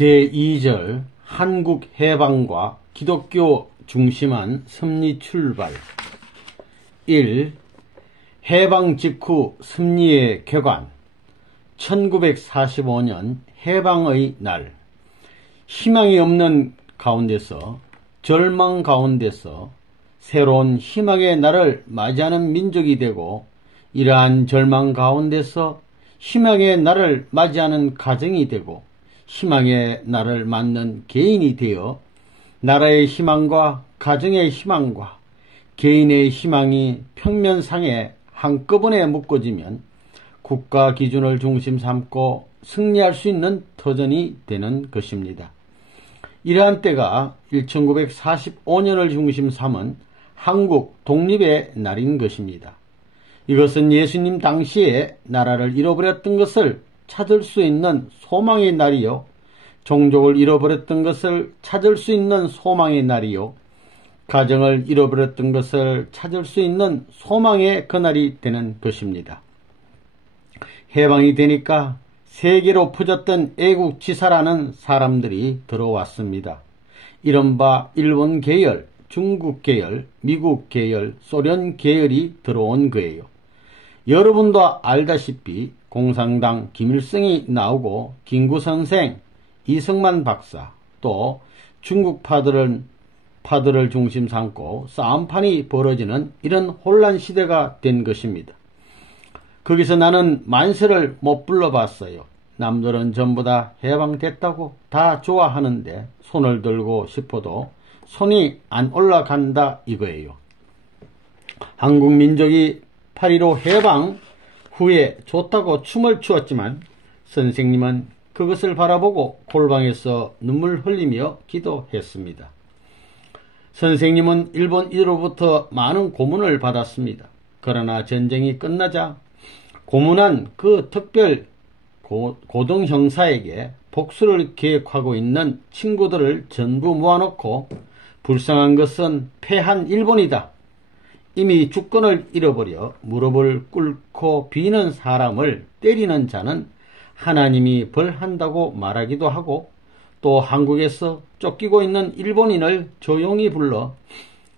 제2절 한국 해방과 기독교 중심한 승리 출발. 1. 해방 직후 승리의 궤관. 1945년 해방의 날. 희망이 없는 가운데서, 절망 가운데서 새로운 희망의 날을 맞이하는 민족이 되고, 이러한 절망 가운데서 희망의 날을 맞이하는 가정이 되고, 희망의 날을 맞는 개인이 되어 나라의 희망과 가정의 희망과 개인의 희망이 평면상에 한꺼번에 묶어지면 국가 기준을 중심 삼고 승리할 수 있는 터전이 되는 것입니다. 이러한 때가 1945년을 중심 삼은 한국 독립의 날인 것입니다. 이것은 예수님 당시에 나라를 잃어버렸던 것을 찾을 수 있는 소망의 날이요, 종족을 잃어버렸던 것을 찾을 수 있는 소망의 날이요, 가정을 잃어버렸던 것을 찾을 수 있는 소망의 그날이 되는 것입니다. 해방이 되니까 세계로 퍼졌던 애국지사라는 사람들이 들어왔습니다. 이른바 일본 계열, 중국 계열, 미국 계열, 소련 계열이 들어온 거예요. 여러분도 알다시피 공산당 김일성이 나오고 김구선생, 이승만 박사, 또 중국 파들을 중심 삼고 싸움판이 벌어지는 이런 혼란 시대가 된 것입니다. 거기서 나는 만세를 못 불러봤어요. 남들은 전부 다 해방됐다고 다 좋아하는데 손을 들고 싶어도 손이 안 올라간다 이거예요. 한국 민족이 8.15 해방 후에 좋다고 춤을 추었지만 선생님은 그것을 바라보고 골방에서 눈물 흘리며 기도했습니다. 선생님은 일본인으로부터 많은 고문을 받았습니다. 그러나 전쟁이 끝나자 고문한 그 특별 고등 형사에게 복수를 계획하고 있는 친구들을 전부 모아놓고 불쌍한 것은 패한 일본이다. 이미 주권을 잃어버려 무릎을 꿇고 비는 사람을 때리는 자는 하나님이 벌한다고 말하기도 하고, 또 한국에서 쫓기고 있는 일본인을 조용히 불러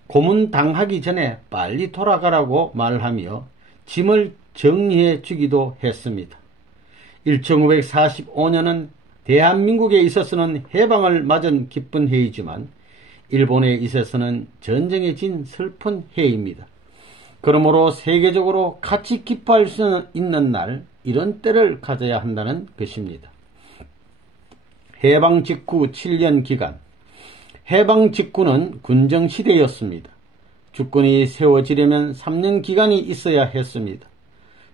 고문당하기 전에 빨리 돌아가라고 말하며 짐을 정리해 주기도 했습니다. 1945년은 대한민국에 있어서는 해방을 맞은 기쁜 해이지만 일본에 있어서는 전쟁에 진 슬픈 해입니다. 그러므로 세계적으로 같이 기뻐할 수 있는 날, 이런 때를 가져야 한다는 것입니다. 해방 직후 7년 기간. 해방 직후는 군정시대였습니다. 주권이 세워지려면 3년 기간이 있어야 했습니다.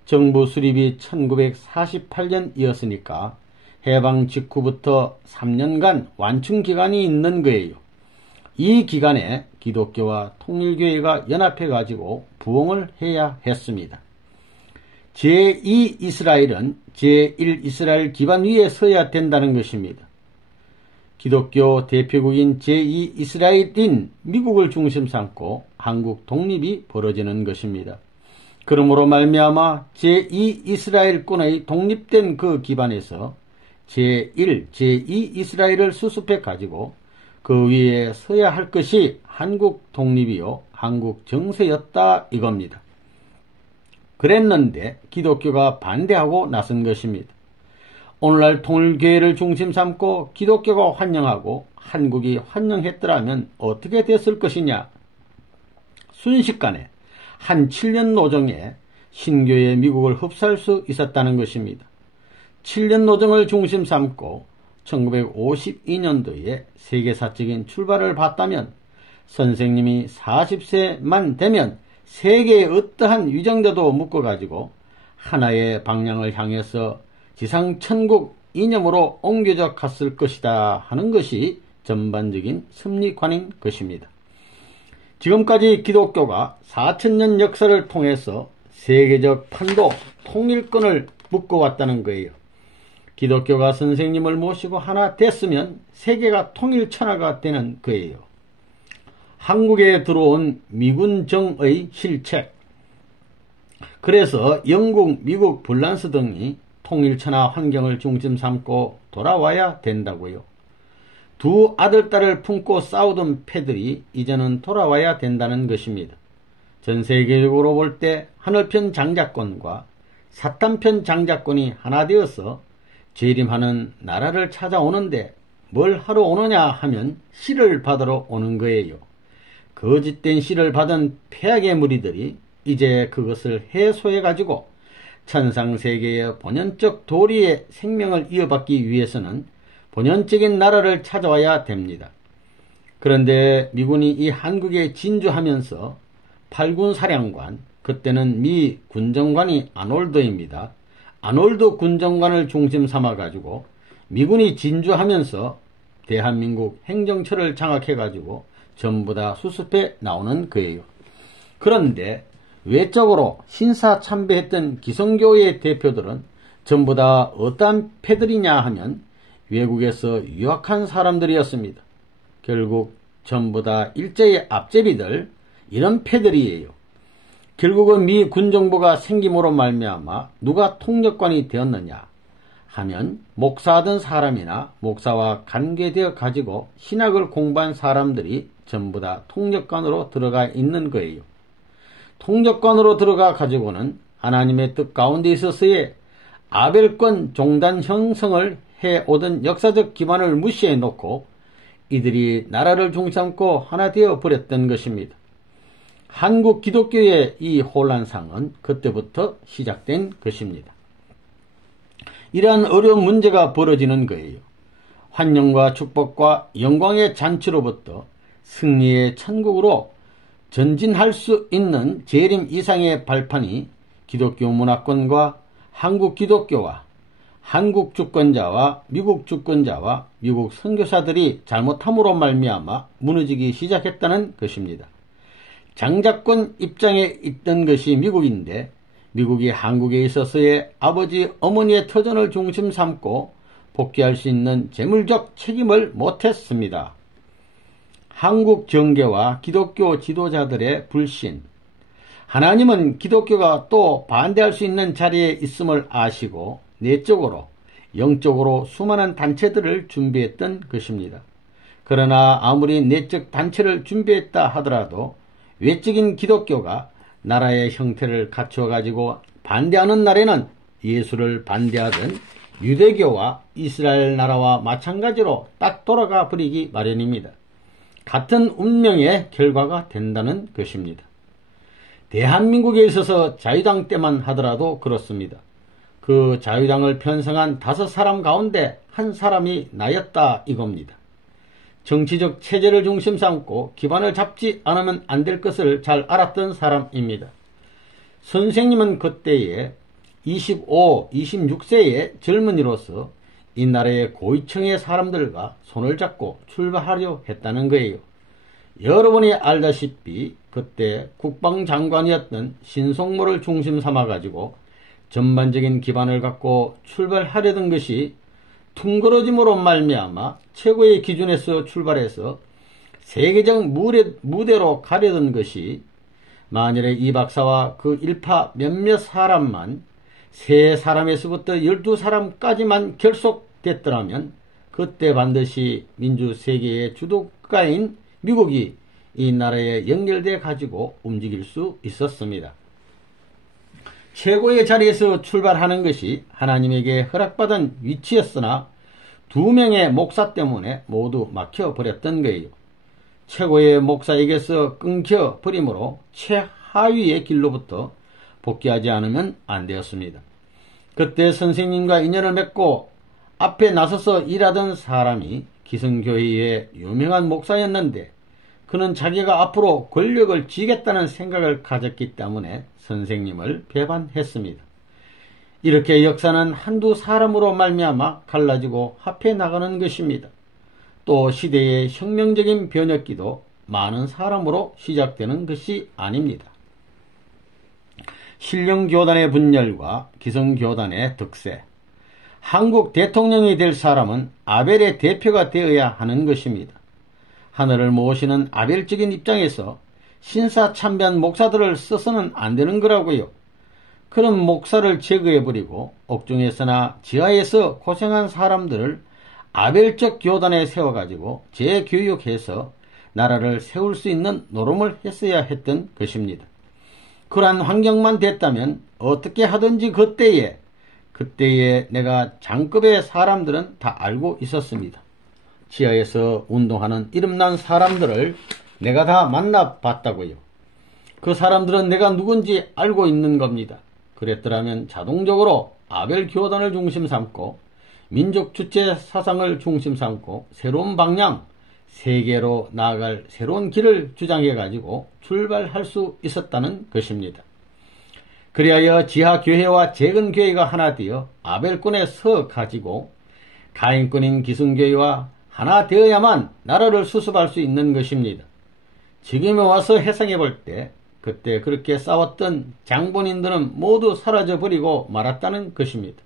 정부 수립이 1948년이었으니까 해방 직후부터 3년간 완충 기간이 있는 거예요. 이 기간에 기독교와 통일교회가 연합해가지고 부흥을 해야 했습니다. 제2 이스라엘은 제1 이스라엘 기반 위에 서야 된다는 것입니다. 기독교 대표국인 제2 이스라엘인 미국을 중심 삼고 한국 독립이 벌어지는 것입니다. 그러므로 말미암아 제2 이스라엘권의 독립된 그 기반에서 제1, 제2 이스라엘을 수습해 가지고 그 위에 서야 할 것이 한국 독립이요, 한국 정세였다 이겁니다. 그랬는데 기독교가 반대하고 나선 것입니다. 오늘날 통일교회를 중심 삼고 기독교가 환영하고 한국이 환영했더라면 어떻게 됐을 것이냐. 순식간에 한 7년 노정에 신교의 미국을 흡수할 수 있었다는 것입니다. 7년 노정을 중심 삼고 1952년도에 세계사적인 출발을 봤다면 선생님이 40세만 되면 세계의 어떠한 위정자도 묶어가지고 하나의 방향을 향해서 지상천국 이념으로 옮겨져 갔을 것이다 하는 것이 전반적인 섭리관인 것입니다. 지금까지 기독교가 4000년 역사를 통해서 세계적 판도 통일권을 묶어왔다는 거예요. 기독교가 선생님을 모시고 하나 됐으면 세계가 통일천하가 되는 거예요. 한국에 들어온 미군정의 실책. 그래서 영국, 미국, 불란스 등이 통일천하 환경을 중심 삼고 돌아와야 된다고요. 두 아들, 딸을 품고 싸우던 패들이 이제는 돌아와야 된다는 것입니다. 전 세계적으로 볼 때 하늘편 장자권과 사탄편 장자권이 하나 되어서 재림하는 나라를 찾아오는데 뭘 하러 오느냐 하면 씨를 받으러 오는 거예요. 거짓된 씨를 받은 폐악의 무리들이 이제 그것을 해소해가지고 천상세계의 본연적 도리의 생명을 이어받기 위해서는 본연적인 나라를 찾아와야 됩니다. 그런데 미군이 이 한국에 진주하면서 8군 사령관, 그때는 미 군정관이 아놀드입니다. 아놀드 군정관을 중심 삼아가지고 미군이 진주하면서 대한민국 행정처를 장악해가지고 전부 다 수습해 나오는 거예요. 그런데 외적으로 신사참배했던 기성교의 대표들은 전부 다 어떠한 패들이냐 하면 외국에서 유학한 사람들이었습니다. 결국 전부 다 일제의 앞제비들, 이런 패들이에요. 결국은 미 군정부가 생김으로 말미암아 누가 통역관이 되었느냐 하면 목사하던 사람이나 목사와 관계되어 가지고 신학을 공부한 사람들이 전부 다 통역관으로 들어가 있는 거예요. 통역관으로 들어가 가지고는 하나님의 뜻 가운데 있어서의 아벨권 종단 형성을 해오던 역사적 기반을 무시해 놓고 이들이 나라를 중심삼고 하나 되어 버렸던 것입니다. 한국 기독교의 이 혼란상은 그때부터 시작된 것입니다. 이러한 어려운 문제가 벌어지는 거예요. 환영과 축복과 영광의 잔치로부터 승리의 천국으로 전진할 수 있는 재림 이상의 발판이 기독교 문화권과 한국 기독교와 한국 주권자와 미국 주권자와 미국 선교사들이 잘못함으로 말미암아 무너지기 시작했다는 것입니다. 장자권 입장에 있던 것이 미국인데 미국이 한국에 있어서의 아버지 어머니의 터전을 중심 삼고 복귀할 수 있는 재물적 책임을 못했습니다. 한국 정계와 기독교 지도자들의 불신, 하나님은 기독교가 또 반대할 수 있는 자리에 있음을 아시고 내적으로 영적으로 수많은 단체들을 준비했던 것입니다. 그러나 아무리 내적 단체를 준비했다 하더라도 외적인 기독교가 나라의 형태를 갖추어 가지고 반대하는 날에는 예수를 반대하던 유대교와 이스라엘 나라와 마찬가지로 딱 돌아가 버리기 마련입니다. 같은 운명의 결과가 된다는 것입니다. 대한민국에 있어서 자유당 때만 하더라도 그렇습니다. 그 자유당을 편성한 5사람 가운데 한 사람이 나였다 이겁니다. 정치적 체제를 중심 삼고 기반을 잡지 않으면 안 될 것을 잘 알았던 사람입니다. 선생님은 그때에 25, 26세의 젊은이로서 이 나라의 고위층의 사람들과 손을 잡고 출발하려 했다는 거예요. 여러분이 알다시피 그때 국방장관이었던 신성모를 중심 삼아가지고 전반적인 기반을 갖고 출발하려던 것이 퉁그러짐으로 말미암아 최고의 기준에서 출발해서 세계적 무대로 가려던 것이 만일에 이 박사와 그 일파 몇몇 사람만 3사람에서부터 12사람까지만 결속됐더라면 그때 반드시 민주세계의 주도국가인 미국이 이 나라에 연결돼 가지고 움직일 수 있었습니다. 최고의 자리에서 출발하는 것이 하나님에게 허락받은 위치였으나 2명의 목사 때문에 모두 막혀버렸던 거예요. 최고의 목사에게서 끊겨버리므로 최하위의 길로부터 복귀하지 않으면 안 되었습니다. 그때 선생님과 인연을 맺고 앞에 나서서 일하던 사람이 기성교회의 유명한 목사였는데 그는 자기가 앞으로 권력을 쥐겠다는 생각을 가졌기 때문에 선생님을 배반했습니다. 이렇게 역사는 한두 사람으로 말미암아 갈라지고 합해 나가는 것입니다. 또 시대의 혁명적인 변혁기도 많은 사람으로 시작되는 것이 아닙니다. 신령교단의 분열과 기성교단의 득세, 한국 대통령이 될 사람은 아벨의 대표가 되어야 하는 것입니다. 하늘을 모시는 아벨적인 입장에서 신사참배한 목사들을 써서는 안 되는 거라고요. 그런 목사를 제거해버리고 옥중에서나 지하에서 고생한 사람들을 아벨적 교단에 세워가지고 재교육해서 나라를 세울 수 있는 노름을 했어야 했던 것입니다. 그러한 환경만 됐다면 어떻게 하든지 그때에 내가 장급의 사람들은 다 알고 있었습니다. 지하에서 운동하는 이름난 사람들을 내가 다 만나봤다고요. 그 사람들은 내가 누군지 알고 있는 겁니다. 그랬더라면 자동적으로 아벨 교단을 중심 삼고 민족 주체 사상을 중심 삼고 새로운 방향, 세계로 나아갈 새로운 길을 주장해가지고 출발할 수 있었다는 것입니다. 그리하여 지하교회와 재건교회가 하나 되어 아벨권에 서 가지고 가인권인 기승교회와 하나 되어야만 나라를 수습할 수 있는 것입니다. 지금에 와서 해상해 볼 때 그때 그렇게 싸웠던 장본인들은 모두 사라져버리고 말았다는 것입니다.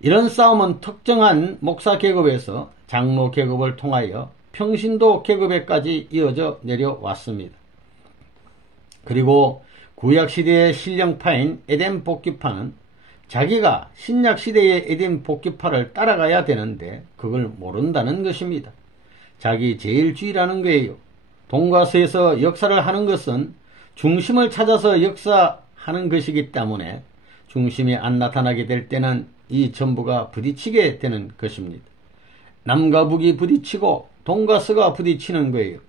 이런 싸움은 특정한 목사 계급에서 장로 계급을 통하여 평신도 계급에까지 이어져 내려왔습니다. 그리고 구약시대의 신령파인 에덴 복귀파는 자기가 신약시대의 에덴 복귀파를 따라가야 되는데 그걸 모른다는 것입니다. 자기 제일주의라는 거예요. 동과서에서 역사를 하는 것은 중심을 찾아서 역사하는 것이기 때문에 중심이 안 나타나게 될 때는 이 전부가 부딪히게 되는 것입니다. 남과 북이 부딪히고 동과 서가 부딪히는 거예요.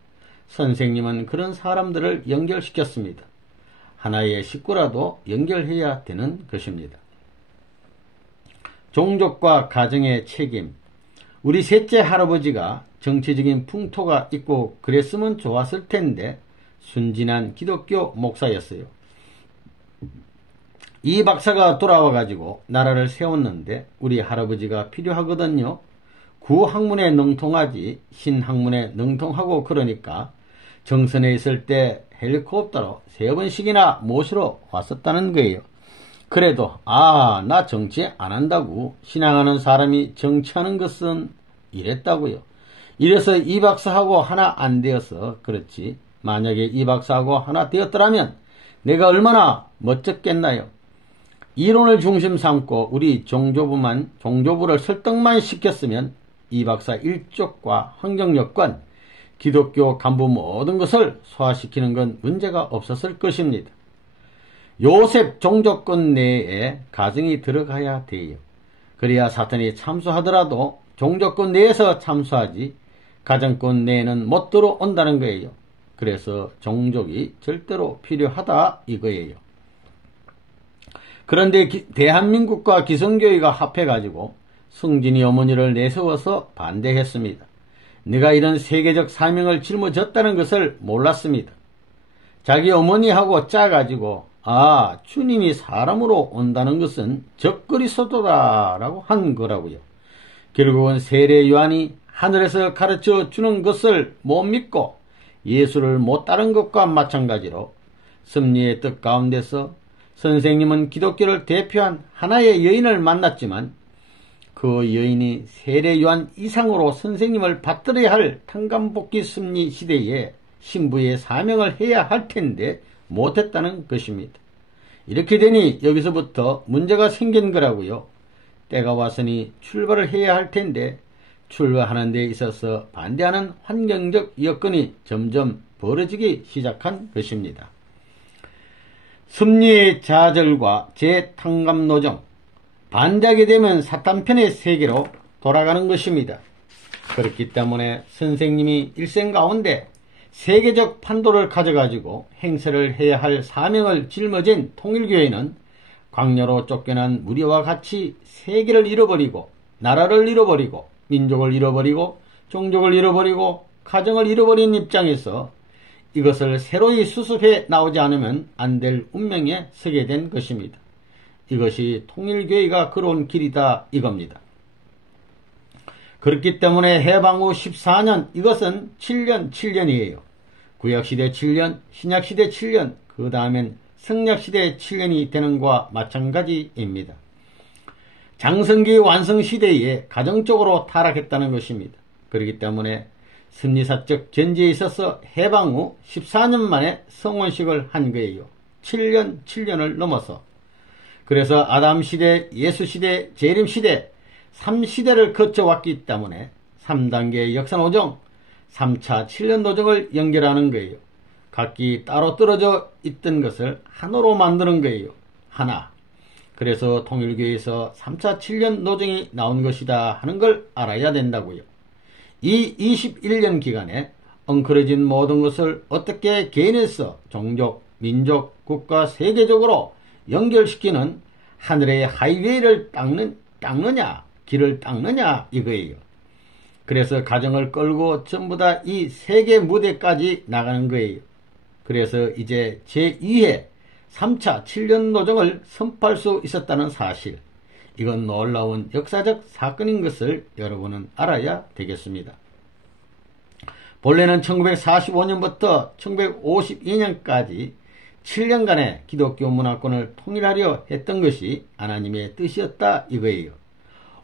선생님은 그런 사람들을 연결시켰습니다. 하나의 식구라도 연결해야 되는 것입니다. 종족과 가정의 책임. 우리 셋째 할아버지가 정치적인 풍토가 있고 그랬으면 좋았을 텐데 순진한 기독교 목사였어요. 이 박사가 돌아와가지고 나라를 세웠는데 우리 할아버지가 필요하거든요. 구학문에 능통하지 신학문에 능통하고 그러니까 정선에 있을 때 헬리콥터로 3번씩이나 모시러 왔었다는 거예요. 그래도 나 정치 안 한다고 신앙하는 사람이 정치하는 것은 이랬다고요. 이래서 이 박사하고 하나 안 되어서 그렇지 만약에 이 박사하고 하나 되었더라면 내가 얼마나 멋졌겠나요. 이론을 중심 삼고 우리 종조부를 설득만 시켰으면 이 박사 일족과 환경여건, 기독교 간부 모든 것을 소화시키는 건 문제가 없었을 것입니다. 요셉 종족권 내에 가정이 들어가야 돼요. 그래야 사탄이 참수하더라도 종족권 내에서 참수하지 가정권 내에는 못 들어온다는 거예요. 그래서 종족이 절대로 필요하다 이거예요. 그런데 대한민국과 기성교회가 합해가지고 승진이 어머니를 내세워서 반대했습니다. 내가 이런 세계적 사명을 짊어졌다는 것을 몰랐습니다. 자기 어머니하고 짜가지고 주님이 사람으로 온다는 것은 적그리스도다라고 한 거라고요. 결국은 세례 요한이 하늘에서 가르쳐 주는 것을 못 믿고 예수를 못 따른 것과 마찬가지로 섭리의 뜻 가운데서 선생님은 기독교를 대표한 하나의 여인을 만났지만 그 여인이 세례 요한 이상으로 선생님을 받들어야 할 탕감복귀 섭리 시대에 신부의 사명을 해야 할 텐데 못했다는 것입니다. 이렇게 되니 여기서부터 문제가 생긴 거라고요. 때가 왔으니 출발을 해야 할 텐데 출발하는 데 있어서 반대하는 환경적 여건이 점점 벌어지기 시작한 것입니다. 섭리의 좌절과 재탕감노정, 반대하게 되면 사탄편의 세계로 돌아가는 것입니다. 그렇기 때문에 선생님이 일생 가운데 세계적 판도를 가져가지고 행세를 해야 할 사명을 짊어진 통일교회는 광야로 쫓겨난 무리와 같이 세계를 잃어버리고 나라를 잃어버리고 민족을 잃어버리고 종족을 잃어버리고 가정을 잃어버린 입장에서 이것을 새로이 수습해 나오지 않으면 안 될 운명에 서게 된 것입니다. 이것이 통일교회가 걸어온 길이다 이겁니다. 그렇기 때문에 해방 후 14년, 이것은 7년이에요. 구약시대 7년, 신약시대 7년, 그 다음엔 성약시대 7년이 되는 것과 마찬가지입니다. 장성기 완성시대에 가정적으로 타락했다는 것입니다. 그렇기 때문에 섭리사적 전제에 있어서 해방 후 14년 만에 성혼식을 한 거예요. 7년을 넘어서. 그래서 아담시대, 예수시대, 재림시대 3시대를 거쳐왔기 때문에 3단계의 역사노정, 3차 7년 노정을 연결하는 거예요. 각기 따로 떨어져 있던 것을 하나로 만드는 거예요. 하나. 그래서 통일교에서 3차 7년 노정이 나온 것이다 하는 걸 알아야 된다고요. 이 21년 기간에 엉클어진 모든 것을 어떻게 개인에서 종족, 민족, 국가, 세계적으로 연결시키는 하늘의 하이웨이를 닦느냐, 길을 닦느냐 이거예요. 그래서 가정을 끌고 전부 다 이 세계 무대까지 나가는 거예요. 그래서 이제 제2회 3차 7년 노정을 선포할 수 있었다는 사실, 이건 놀라운 역사적 사건인 것을 여러분은 알아야 되겠습니다. 본래는 1945년부터 1952년까지 7년간의 기독교 문화권을 통일하려 했던 것이 하나님의 뜻이었다 이거예요.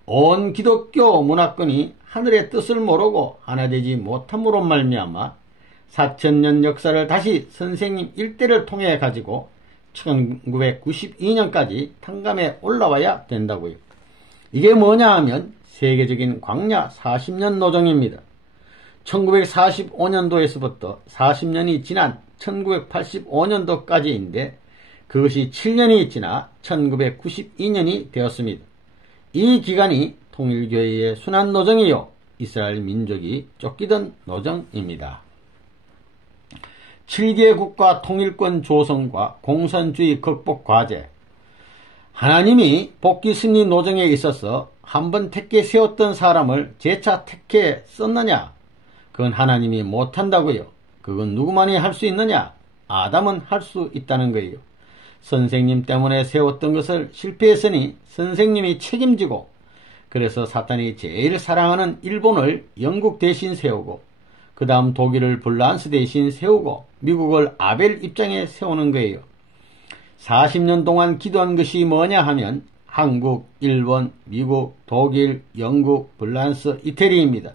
온 기독교 문화권이 하늘의 뜻을 모르고 하나 되지 못함으로 말미암아 4000년 역사를 다시 선생님 일대를 통해 가지고 1992년까지 탕감에 올라와야 된다고요. 이게 뭐냐 하면 세계적인 광야 40년 노정입니다. 1945년도에서부터 40년이 지난 1985년도까지인데 그것이 7년이 지나 1992년이 되었습니다. 이 기간이 통일교회의 순환 노정이요, 이스라엘 민족이 쫓기던 노정입니다. 7개 국가 통일권 조성과 공산주의 극복 과제. 하나님이 복귀 승리 노정에 있어서 한번 택해 세웠던 사람을 재차 택해 썼느냐? 그건 하나님이 못한다고요. 그건 누구만이 할 수 있느냐? 아담은 할 수 있다는 거예요. 선생님 때문에 세웠던 것을 실패했으니 선생님이 책임지고, 그래서 사탄이 제일 사랑하는 일본을 영국 대신 세우고, 그 다음 독일을 불란스 대신 세우고, 미국을 아벨 입장에 세우는 거예요. 40년 동안 기도한 것이 뭐냐 하면 한국, 일본, 미국, 독일, 영국, 불란스, 이태리입니다.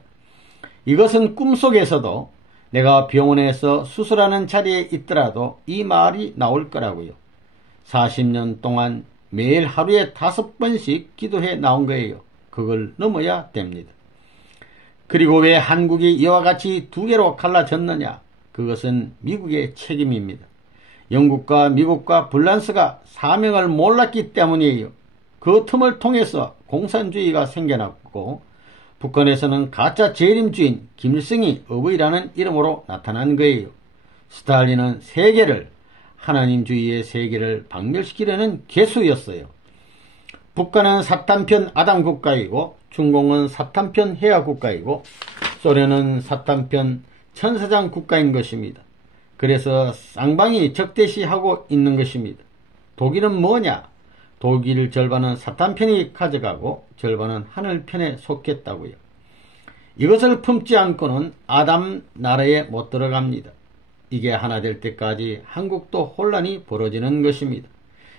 이것은 꿈속에서도 내가 병원에서 수술하는 자리에 있더라도 이 말이 나올 거라고요. 40년 동안 매일 하루에 5번씩 기도해 나온 거예요. 그걸 넘어야 됩니다. 그리고 왜 한국이 이와 같이 두 개로 갈라졌느냐? 그것은 미국의 책임입니다. 영국과 미국과 불란스가 사명을 몰랐기 때문이에요. 그 틈을 통해서 공산주의가 생겨났고, 북한에서는 가짜 재림주인 김일성이 어버이라는 이름으로 나타난 거예요. 스탈린은 세계를, 하나님주의의 세계를 박멸시키려는 개수였어요. 북한은 사탄편 아담 국가이고, 중공은 사탄편 해야 국가이고, 소련은 사탄편 천사장 국가인 것입니다. 그래서 쌍방이 적대시하고 있는 것입니다. 독일은 뭐냐? 독일 절반은 사탄편이 가져가고 절반은 하늘편에 속했다고요. 이것을 품지 않고는 아담 나라에 못 들어갑니다. 이게 하나 될 때까지 한국도 혼란이 벌어지는 것입니다.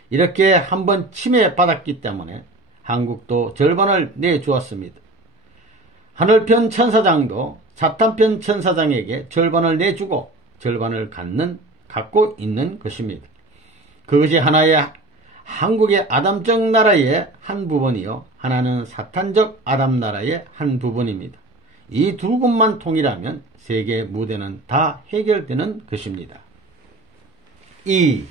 이렇게 한번 침해받았기 때문에 한국도 절반을 내주었습니다. 하늘편 천사장도 사탄편 천사장에게 절반을 내주고 절반을 갖고 있는 것입니다. 그것이 하나의 한국의 아담적 나라의 한 부분이요, 하나는 사탄적 아담 나라의 한 부분입니다. 이 두 곳만 통일하면 세계 무대는 다 해결되는 것입니다. 2.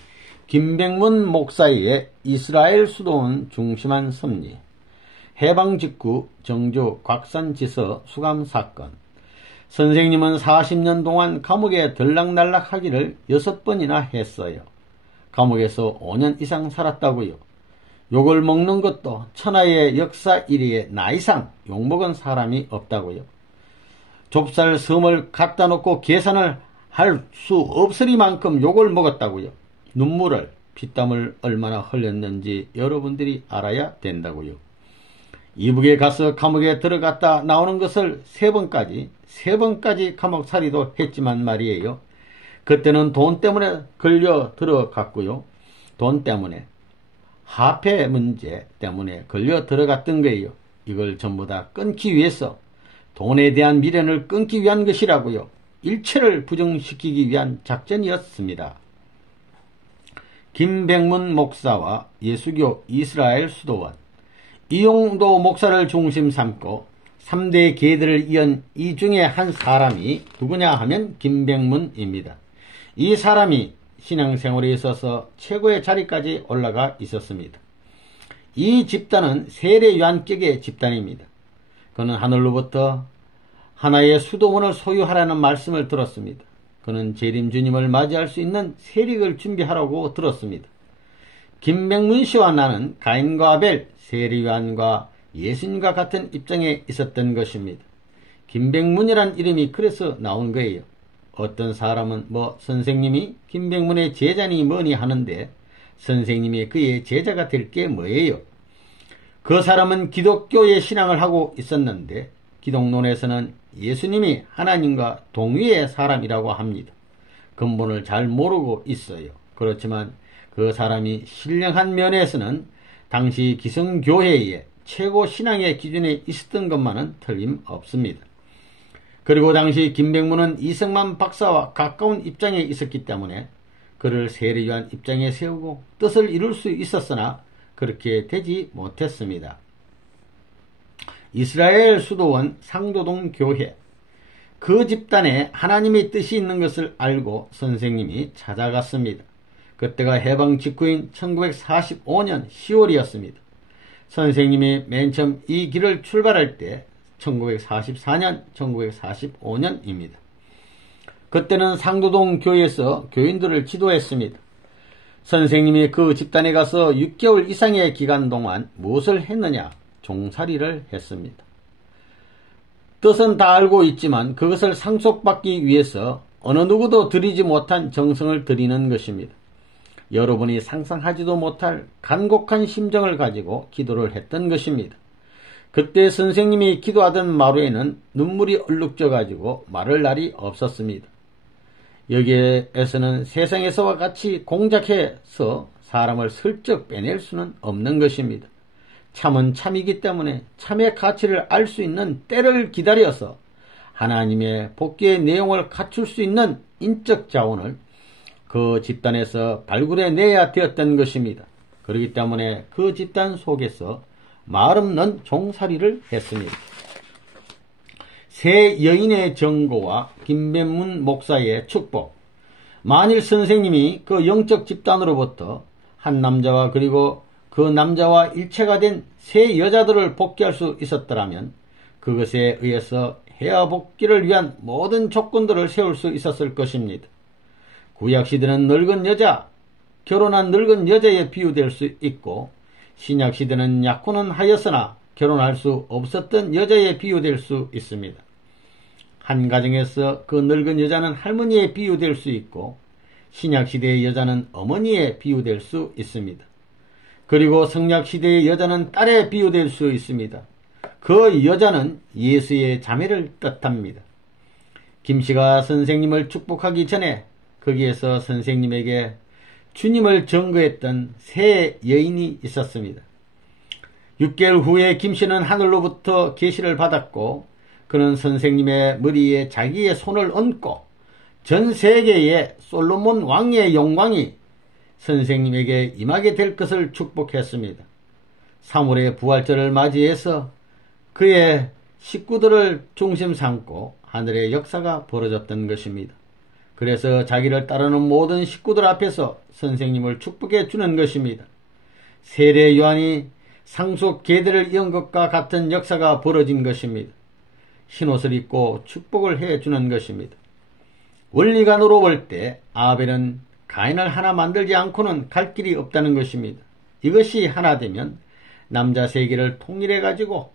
김백문 목사의 이스라엘 수도원 중심한 섭리. 해방 직후 정주 곽산지서 수감 사건. 선생님은 40년 동안 감옥에 들락날락하기를 6번이나 했어요. 감옥에서 5년 이상 살았다고요. 욕을 먹는 것도 천하의 역사 이래에 나이상 욕먹은 사람이 없다고요. 좁쌀 섬을 갖다 놓고 계산을 할 수 없으리만큼 욕을 먹었다고요. 눈물을, 피땀을 얼마나 흘렸는지 여러분들이 알아야 된다고요. 이북에 가서 감옥에 들어갔다 나오는 것을 3번까지 감옥살이도 했지만 말이에요. 그때는 돈 때문에 걸려 들어갔고요. 돈 때문에, 화폐 문제 때문에 걸려 들어갔던 거예요. 이걸 전부 다 끊기 위해서, 돈에 대한 미련을 끊기 위한 것이라고요. 일체를 부정시키기 위한 작전이었습니다. 김백문 목사와 예수교 이스라엘 수도원. 이용도 목사를 중심 삼고 3대 계들을 이은 이 중에 한 사람이 누구냐 하면 김백문입니다. 이 사람이 신앙생활에 있어서 최고의 자리까지 올라가 있었습니다. 이 집단은 세례요한격의 집단입니다. 그는 하늘로부터 하나의 수도원을 소유하라는 말씀을 들었습니다. 그는 재림 주님을 맞이할 수 있는 세력을 준비하라고 들었습니다. 김백문 씨와 나는 가인과 아벨, 세례요한과 예수님과 같은 입장에 있었던 것입니다. 김백문이란 이름이 그래서 나온 거예요. 어떤 사람은 선생님이 김백문의 제자니 뭐니 하는데 선생님이 그의 제자가 될 게 뭐예요? 그 사람은 기독교의 신앙을 하고 있었는데 기독론에서는 예수님이 하나님과 동위의 사람이라고 합니다. 근본을 잘 모르고 있어요. 그렇지만 그 사람이 신령한 면에서는 당시 기성교회의 최고 신앙의 기준에 있었던 것만은 틀림없습니다. 그리고 당시 김백문은 이승만 박사와 가까운 입장에 있었기 때문에 그를 세례요한 입장에 세우고 뜻을 이룰 수 있었으나 그렇게 되지 못했습니다. 이스라엘 수도원 상도동 교회, 그 집단에 하나님의 뜻이 있는 것을 알고 선생님이 찾아갔습니다. 그때가 해방 직후인 1945년 10월이었습니다. 선생님이 맨 처음 이 길을 출발할 때 1944년, 1945년입니다. 그때는 상도동 교회에서 교인들을 지도했습니다. 선생님이 그 집단에 가서 6개월 이상의 기간 동안 무엇을 했느냐? 종살이를 했습니다. 뜻은 다 알고 있지만 그것을 상속받기 위해서 어느 누구도 드리지 못한 정성을 드리는 것입니다. 여러분이 상상하지도 못할 간곡한 심정을 가지고 기도를 했던 것입니다. 그때 선생님이 기도하던 마루에는 눈물이 얼룩져 가지고 마를 날이 없었습니다. 여기에서는 세상에서와 같이 공작해서 사람을 슬쩍 빼낼 수는 없는 것입니다. 참은 참이기 때문에 참의 가치를 알 수 있는 때를 기다려서 하나님의 복귀의 내용을 갖출 수 있는 인적 자원을 그 집단에서 발굴해내야 되었던 것입니다. 그렇기 때문에 그 집단 속에서 말 없는 종살이를 했습니다. 새 여인의 정고와 김백문 목사의 축복, 만일 선생님이 그 영적 집단으로부터 한 남자와 그리고 그 남자와 일체가 된 새 여자들을 복귀할 수 있었더라면 그것에 의해서 해와 복귀를 위한 모든 조건들을 세울 수 있었을 것입니다. 구약시대는 늙은 여자, 결혼한 늙은 여자에 비유될 수 있고 신약시대는 약혼은 하였으나 결혼할 수 없었던 여자에 비유될 수 있습니다. 한 가정에서 그 늙은 여자는 할머니에 비유될 수 있고 신약시대의 여자는 어머니에 비유될 수 있습니다. 그리고 성약시대의 여자는 딸에 비유될 수 있습니다. 그 여자는 예수의 자매를 뜻합니다. 김씨가 선생님을 축복하기 전에 거기에서 선생님에게 주님을 증거했던 새 여인이 있었습니다. 6개월 후에 김씨는 하늘로부터 계시를 받았고 그는 선생님의 머리에 자기의 손을 얹고 전 세계의 솔로몬 왕의 영광이 선생님에게 임하게 될 것을 축복했습니다. 3월의 부활절을 맞이해서 그의 식구들을 중심 삼고 하늘의 역사가 벌어졌던 것입니다. 그래서 자기를 따르는 모든 식구들 앞에서 선생님을 축복해 주는 것입니다. 세례 요한이 상속 계대를 이은 것과 같은 역사가 벌어진 것입니다. 흰옷을 입고 축복을 해 주는 것입니다. 원리관으로 볼 때 아벨은 가인을 하나 만들지 않고는 갈 길이 없다는 것입니다. 이것이 하나 되면 남자 세계를 통일해 가지고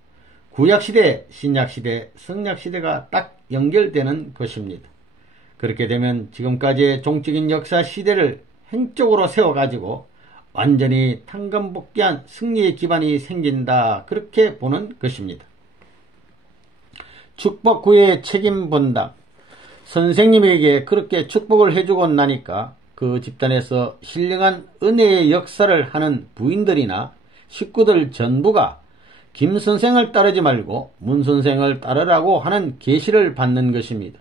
구약시대, 신약시대, 성약시대가 딱 연결되는 것입니다. 그렇게 되면 지금까지의 종적인 역사 시대를 행적으로 세워가지고 완전히 탕감복귀한 승리의 기반이 생긴다. 그렇게 보는 것입니다. 축복 후의 책임 분담. 선생님에게 그렇게 축복을 해주고 나니까 그 집단에서 신령한 은혜의 역사를 하는 부인들이나 식구들 전부가 김 선생을 따르지 말고 문 선생을 따르라고 하는 계시를 받는 것입니다.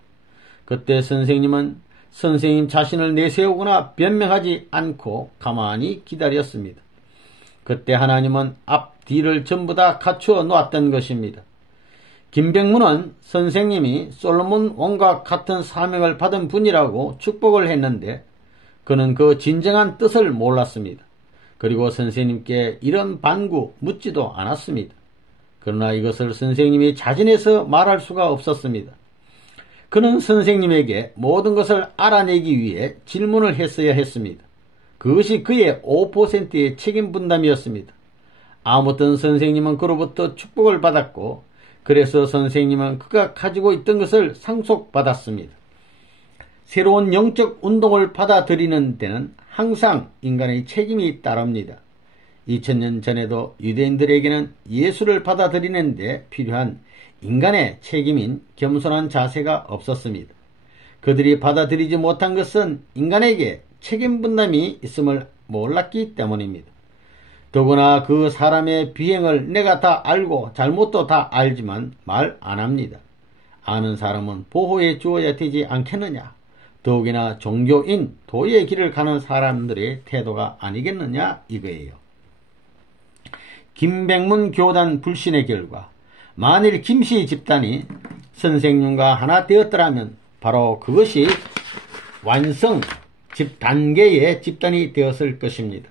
그때 선생님은 선생님 자신을 내세우거나 변명하지 않고 가만히 기다렸습니다. 그때 하나님은 앞 뒤를 전부 다 갖추어 놓았던 것입니다. 김백문은 선생님이 솔로몬 왕과 같은 사명을 받은 분이라고 축복을 했는데 그는 그 진정한 뜻을 몰랐습니다. 그리고 선생님께 이런 반구 묻지도 않았습니다. 그러나 이것을 선생님이 자진해서 말할 수가 없었습니다. 그는 선생님에게 모든 것을 알아내기 위해 질문을 했어야 했습니다. 그것이 그의 5%의 책임 분담이었습니다. 아무튼 선생님은 그로부터 축복을 받았고 그래서 선생님은 그가 가지고 있던 것을 상속받았습니다. 새로운 영적 운동을 받아들이는 데는 항상 인간의 책임이 따릅니다. 2000년 전에도 유대인들에게는 예수를 받아들이는 데 필요한 인간의 책임인 겸손한 자세가 없었습니다. 그들이 받아들이지 못한 것은 인간에게 책임 분담이 있음을 몰랐기 때문입니다. 더구나 그 사람의 비행을 내가 다 알고 잘못도 다 알지만 말 안 합니다. 아는 사람은 보호해 주어야 되지 않겠느냐? 더욱이나 종교인 도의 길을 가는 사람들의 태도가 아니겠느냐 이거예요. 김백문 교단 불신의 결과 만일 김씨 집단이 선생님과 하나 되었더라면 바로 그것이 완성 단계의 집단이 되었을 것입니다.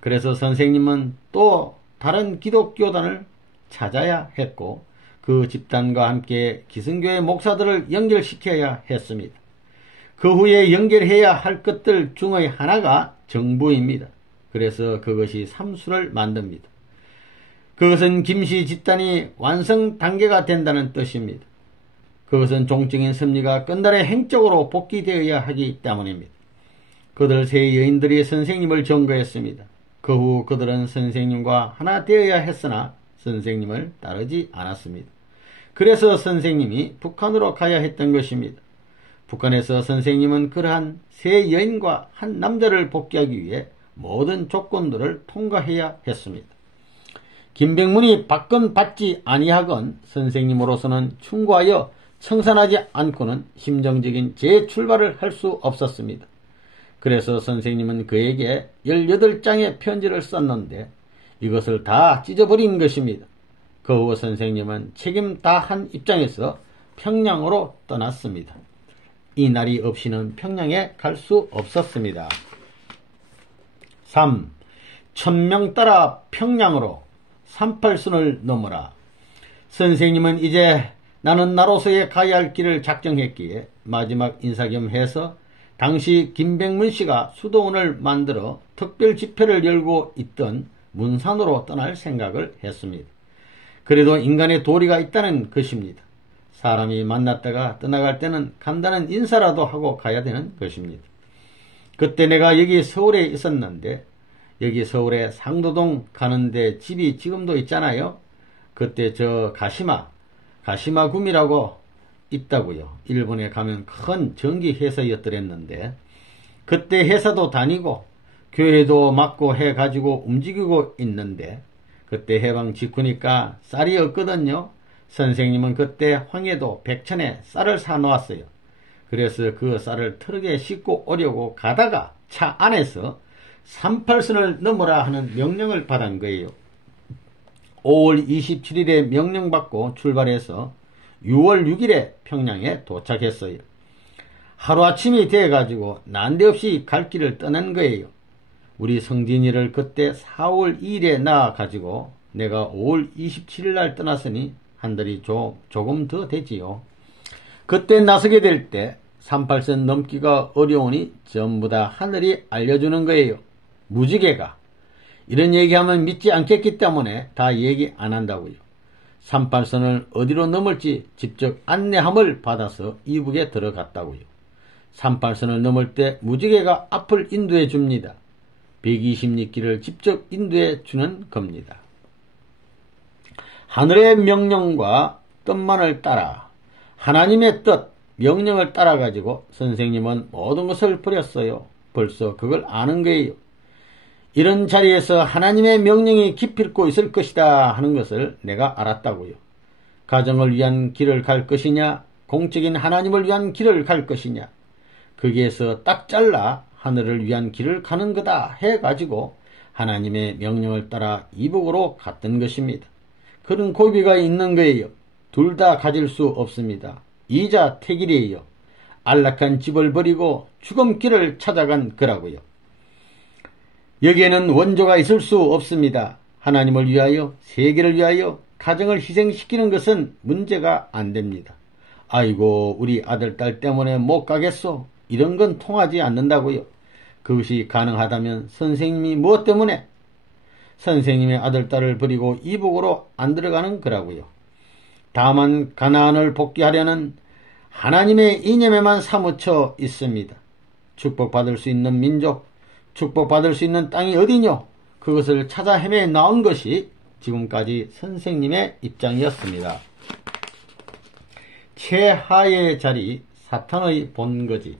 그래서 선생님은 또 다른 기독교단을 찾아야 했고 그 집단과 함께 기성교회 목사들을 연결시켜야 했습니다. 그 후에 연결해야 할 것들 중의 하나가 정부입니다. 그래서 그것이 삼수를 만듭니다. 그것은 김씨 집단이 완성 단계가 된다는 뜻입니다. 그것은 종적인 섭리가 끝날에 행적으로 복귀되어야 하기 때문입니다. 그들 세 여인들이 선생님을 증거했습니다. 그 후 그들은 선생님과 하나 되어야 했으나 선생님을 따르지 않았습니다. 그래서 선생님이 북한으로 가야 했던 것입니다. 북한에서 선생님은 그러한 세 여인과 한 남자를 복귀하기 위해 모든 조건들을 통과해야 했습니다. 김백문이 받건 받지 아니하건 선생님으로서는 충고하여 청산하지 않고는 심정적인 재출발을 할 수 없었습니다. 그래서 선생님은 그에게 18장의 편지를 썼는데 이것을 다 찢어버린 것입니다. 그 후 선생님은 책임 다한 입장에서 평양으로 떠났습니다. 이 날이 없이는 평양에 갈 수 없었습니다. 3. 1000명 따라 평양으로 38선을 넘어라. 선생님은 이제 나는 나로서의 가야 할 길을 작정했기에 마지막 인사겸해서 당시 김백문 씨가 수도원을 만들어 특별 집회를 열고 있던 문산으로 떠날 생각을 했습니다. 그래도 인간의 도리가 있다는 것입니다. 사람이 만났다가 떠나갈 때는 간단한 인사라도 하고 가야 되는 것입니다. 그때 내가 여기 서울에 있었는데 여기 서울에 상도동 가는데 집이 지금도 있잖아요. 그때 저 가시마굼이라고 있다고요. 일본에 가면 큰 전기 회사였더랬는데 그때 회사도 다니고 교회도 맡고 해가지고 움직이고 있는데 그때 해방 직후니까 쌀이 없거든요. 선생님은 그때 황해도 백천에 쌀을 사놓았어요. 그래서 그 쌀을 트럭에 싣고 오려고 가다가 차 안에서 38선을 넘어라 하는 명령을 받은 거예요. 5월 27일에 명령받고 출발해서 6월 6일에 평양에 도착했어요. 하루아침이 돼가지고 난데없이 갈 길을 떠난 거예요. 우리 성진이를 그때 4월 2일에 낳아가지고 내가 5월 27일 날 떠났으니 한 달이 조금 더 되지요. 그때 나서게 될 때 38선 넘기가 어려우니 전부 다 하늘이 알려주는 거예요. 무지개가. 이런 얘기하면 믿지 않겠기 때문에 다 얘기 안 한다고요. 38선을 어디로 넘을지 직접 안내함을 받아서 이북에 들어갔다고요. 38선을 넘을 때 무지개가 앞을 인도해 줍니다. 120리길을 직접 인도해 주는 겁니다. 하늘의 명령과 뜻만을 따라 하나님의 뜻, 명령을 따라가지고 선생님은 모든 것을 버렸어요. 벌써 그걸 아는 거예요. 이런 자리에서 하나님의 명령이 기필코 있을 것이다 하는 것을 내가 알았다고요. 가정을 위한 길을 갈 것이냐, 공적인 하나님을 위한 길을 갈 것이냐, 거기에서 딱 잘라 하늘을 위한 길을 가는 거다 해가지고 하나님의 명령을 따라 이북으로 갔던 것입니다. 그런 고비가 있는 거예요. 둘 다 가질 수 없습니다. 이자 태길이에요. 안락한 집을 버리고 죽음길을 찾아간 거라고요. 여기에는 원조가 있을 수 없습니다. 하나님을 위하여, 세계를 위하여 가정을 희생시키는 것은 문제가 안 됩니다. 아이고 우리 아들, 딸 때문에 못 가겠소. 이런 건 통하지 않는다고요. 그것이 가능하다면 선생님이 무엇 때문에 선생님의 아들, 딸을 버리고 이북으로 안 들어가는 거라고요. 다만 가나안을 복귀하려는 하나님의 이념에만 사무쳐 있습니다. 축복받을 수 있는 민족, 축복받을 수 있는 땅이 어디뇨? 그것을 찾아 헤매 나온 것이 지금까지 선생님의 입장이었습니다. 최하의 자리, 사탄의 본거지.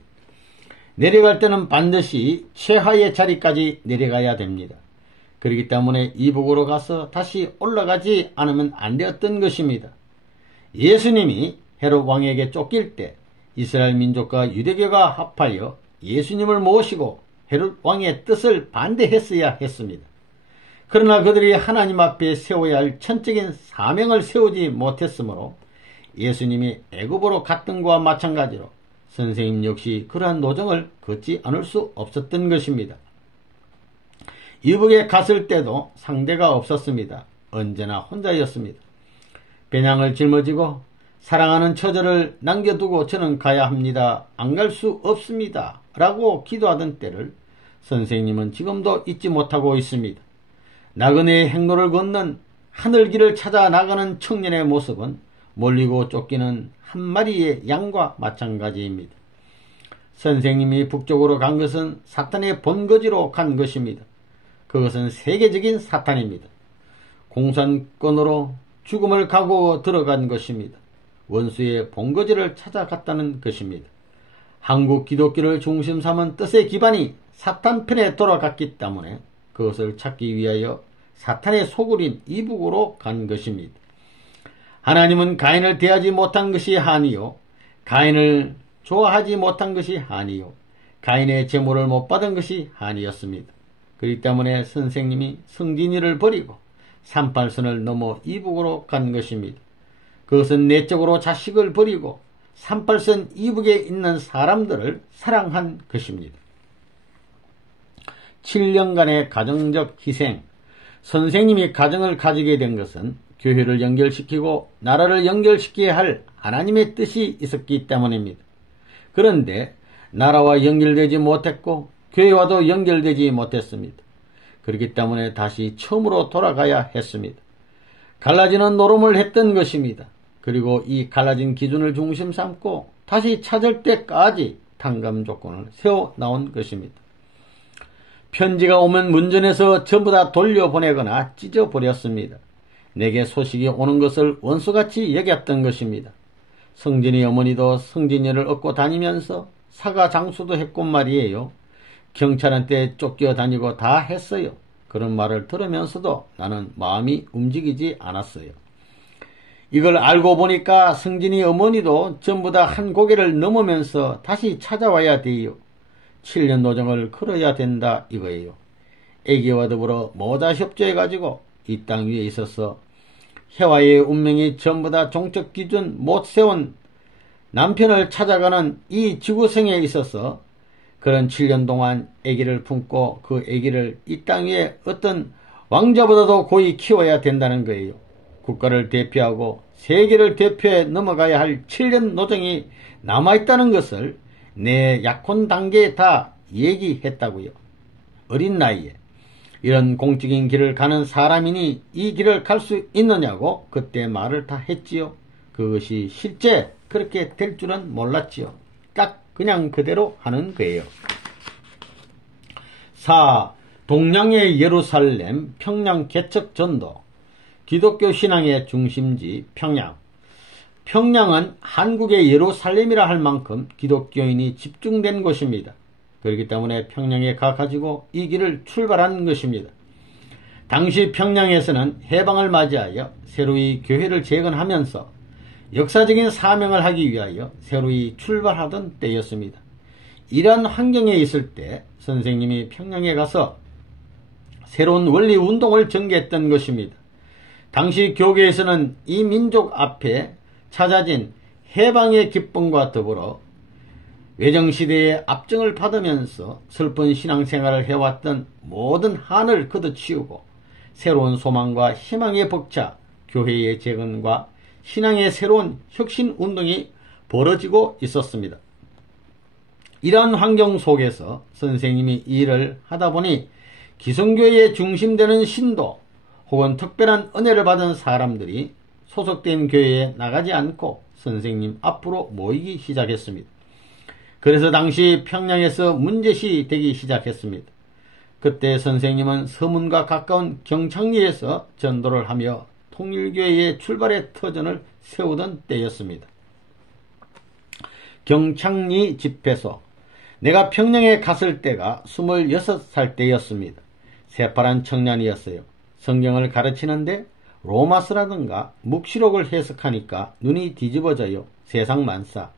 내려갈 때는 반드시 최하의 자리까지 내려가야 됩니다. 그렇기 때문에 이북으로 가서 다시 올라가지 않으면 안 되었던 것입니다. 예수님이 헤롯 왕에게 쫓길 때 이스라엘 민족과 유대교가 합하여 예수님을 모시고 헤롯 왕의 뜻을 반대했어야 했습니다. 그러나 그들이 하나님 앞에 세워야 할 천적인 사명을 세우지 못했으므로 예수님이 애굽으로 갔던 것과 마찬가지로 선생님 역시 그러한 노정을 걷지 않을 수 없었던 것입니다. 이북에 갔을 때도 상대가 없었습니다. 언제나 혼자였습니다. 배낭을 짊어지고 사랑하는 처자를 남겨두고 저는 가야 합니다. 안 갈 수 없습니다. 라고 기도하던 때를 선생님은 지금도 잊지 못하고 있습니다. 나그네의 행로를 걷는 하늘길을 찾아 나가는 청년의 모습은 몰리고 쫓기는 한 마리의 양과 마찬가지입니다. 선생님이 북쪽으로 간 것은 사탄의 본거지로 간 것입니다. 그것은 세계적인 사탄입니다. 공산권으로 죽음을 가고 들어간 것입니다. 원수의 본거지를 찾아갔다는 것입니다. 한국 기독교를 중심 삼은 뜻의 기반이 사탄 편에 돌아갔기 때문에 그것을 찾기 위하여 사탄의 소굴인 이북으로 간 것입니다. 하나님은 가인을 대하지 못한 것이 한이요, 가인을 좋아하지 못한 것이 한이요, 가인의 제물을 못 받은 것이 한이었습니다. 그렇기 때문에 선생님이 성진이를 버리고 38선을 넘어 이북으로 간 것입니다. 그것은 내적으로 자식을 버리고 38선 이북에 있는 사람들을 사랑한 것입니다. 7년간의 가정적 희생, 선생님이 가정을 가지게 된 것은 교회를 연결시키고 나라를 연결시켜야 할 하나님의 뜻이 있었기 때문입니다. 그런데 나라와 연결되지 못했고 교회와도 연결되지 못했습니다. 그렇기 때문에 다시 처음으로 돌아가야 했습니다. 갈라지는 노름을 했던 것입니다. 그리고 이 갈라진 기준을 중심 삼고 다시 찾을 때까지 탕감 조건을 세워 나온 것입니다. 편지가 오면 문전에서 전부 다 돌려보내거나 찢어버렸습니다. 내게 소식이 오는 것을 원수같이 여겼던 것입니다. 성진이 어머니도 성진이를 얻고 다니면서 사가 장수도 했고 말이에요. 경찰한테 쫓겨다니고 다 했어요. 그런 말을 들으면서도 나는 마음이 움직이지 않았어요. 이걸 알고 보니까 성진이 어머니도 전부 다 한 고개를 넘으면서 다시 찾아와야 돼요. 7년 노정을 걸어야 된다 이거예요. 애기와 더불어 모자 협조해가지고 이 땅 위에 있어서 해와의 운명이 전부 다 종적 기준 못 세운 남편을 찾아가는 이 지구생에 있어서 그런 7년 동안 아기를 품고 그 아기를 이 땅 위에 어떤 왕자보다도 고이 키워야 된다는 거예요. 국가를 대표하고 세계를 대표해 넘어가야 할 7년 노정이 남아있다는 것을 내 약혼 단계에 다 얘기했다고요. 어린 나이에. 이런 공적인 길을 가는 사람이니 이 길을 갈 수 있느냐고 그때 말을 다 했지요. 그것이 실제 그렇게 될 줄은 몰랐지요. 딱 그냥 그대로 하는 거예요. 4. 동양의 예루살렘, 평양 개척 전도. 기독교 신앙의 중심지 평양. 평양은 한국의 예루살렘이라 할 만큼 기독교인이 집중된 곳입니다. 그렇기 때문에 평양에 가가지고 이 길을 출발한 것입니다. 당시 평양에서는 해방을 맞이하여 새로이 교회를 재건하면서 역사적인 사명을 하기 위하여 새로이 출발하던 때였습니다. 이러한 환경에 있을 때 선생님이 평양에 가서 새로운 원리 운동을 전개했던 것입니다. 당시 교계에서는 이 민족 앞에 찾아진 해방의 기쁨과 더불어 외정시대의 압정을 받으면서 슬픈 신앙생활을 해왔던 모든 한을 걷어치우고 새로운 소망과 희망의 벅차 교회의 재건과 신앙의 새로운 혁신운동이 벌어지고 있었습니다. 이러한 환경 속에서 선생님이 이 일을 하다 보니 기성교회에 중심되는 신도 혹은 특별한 은혜를 받은 사람들이 소속된 교회에 나가지 않고 선생님 앞으로 모이기 시작했습니다. 그래서 당시 평양에서 문제시 되기 시작했습니다. 그때 선생님은 서문과 가까운 경창리에서 전도를 하며 통일교회의 출발의 터전을 세우던 때였습니다. 경창리 집회소. 내가 평양에 갔을 때가 26살 때였습니다. 새파란 청년이었어요. 성경을 가르치는데 로마서라든가 묵시록을 해석하니까 눈이 뒤집어져요. 세상 만사.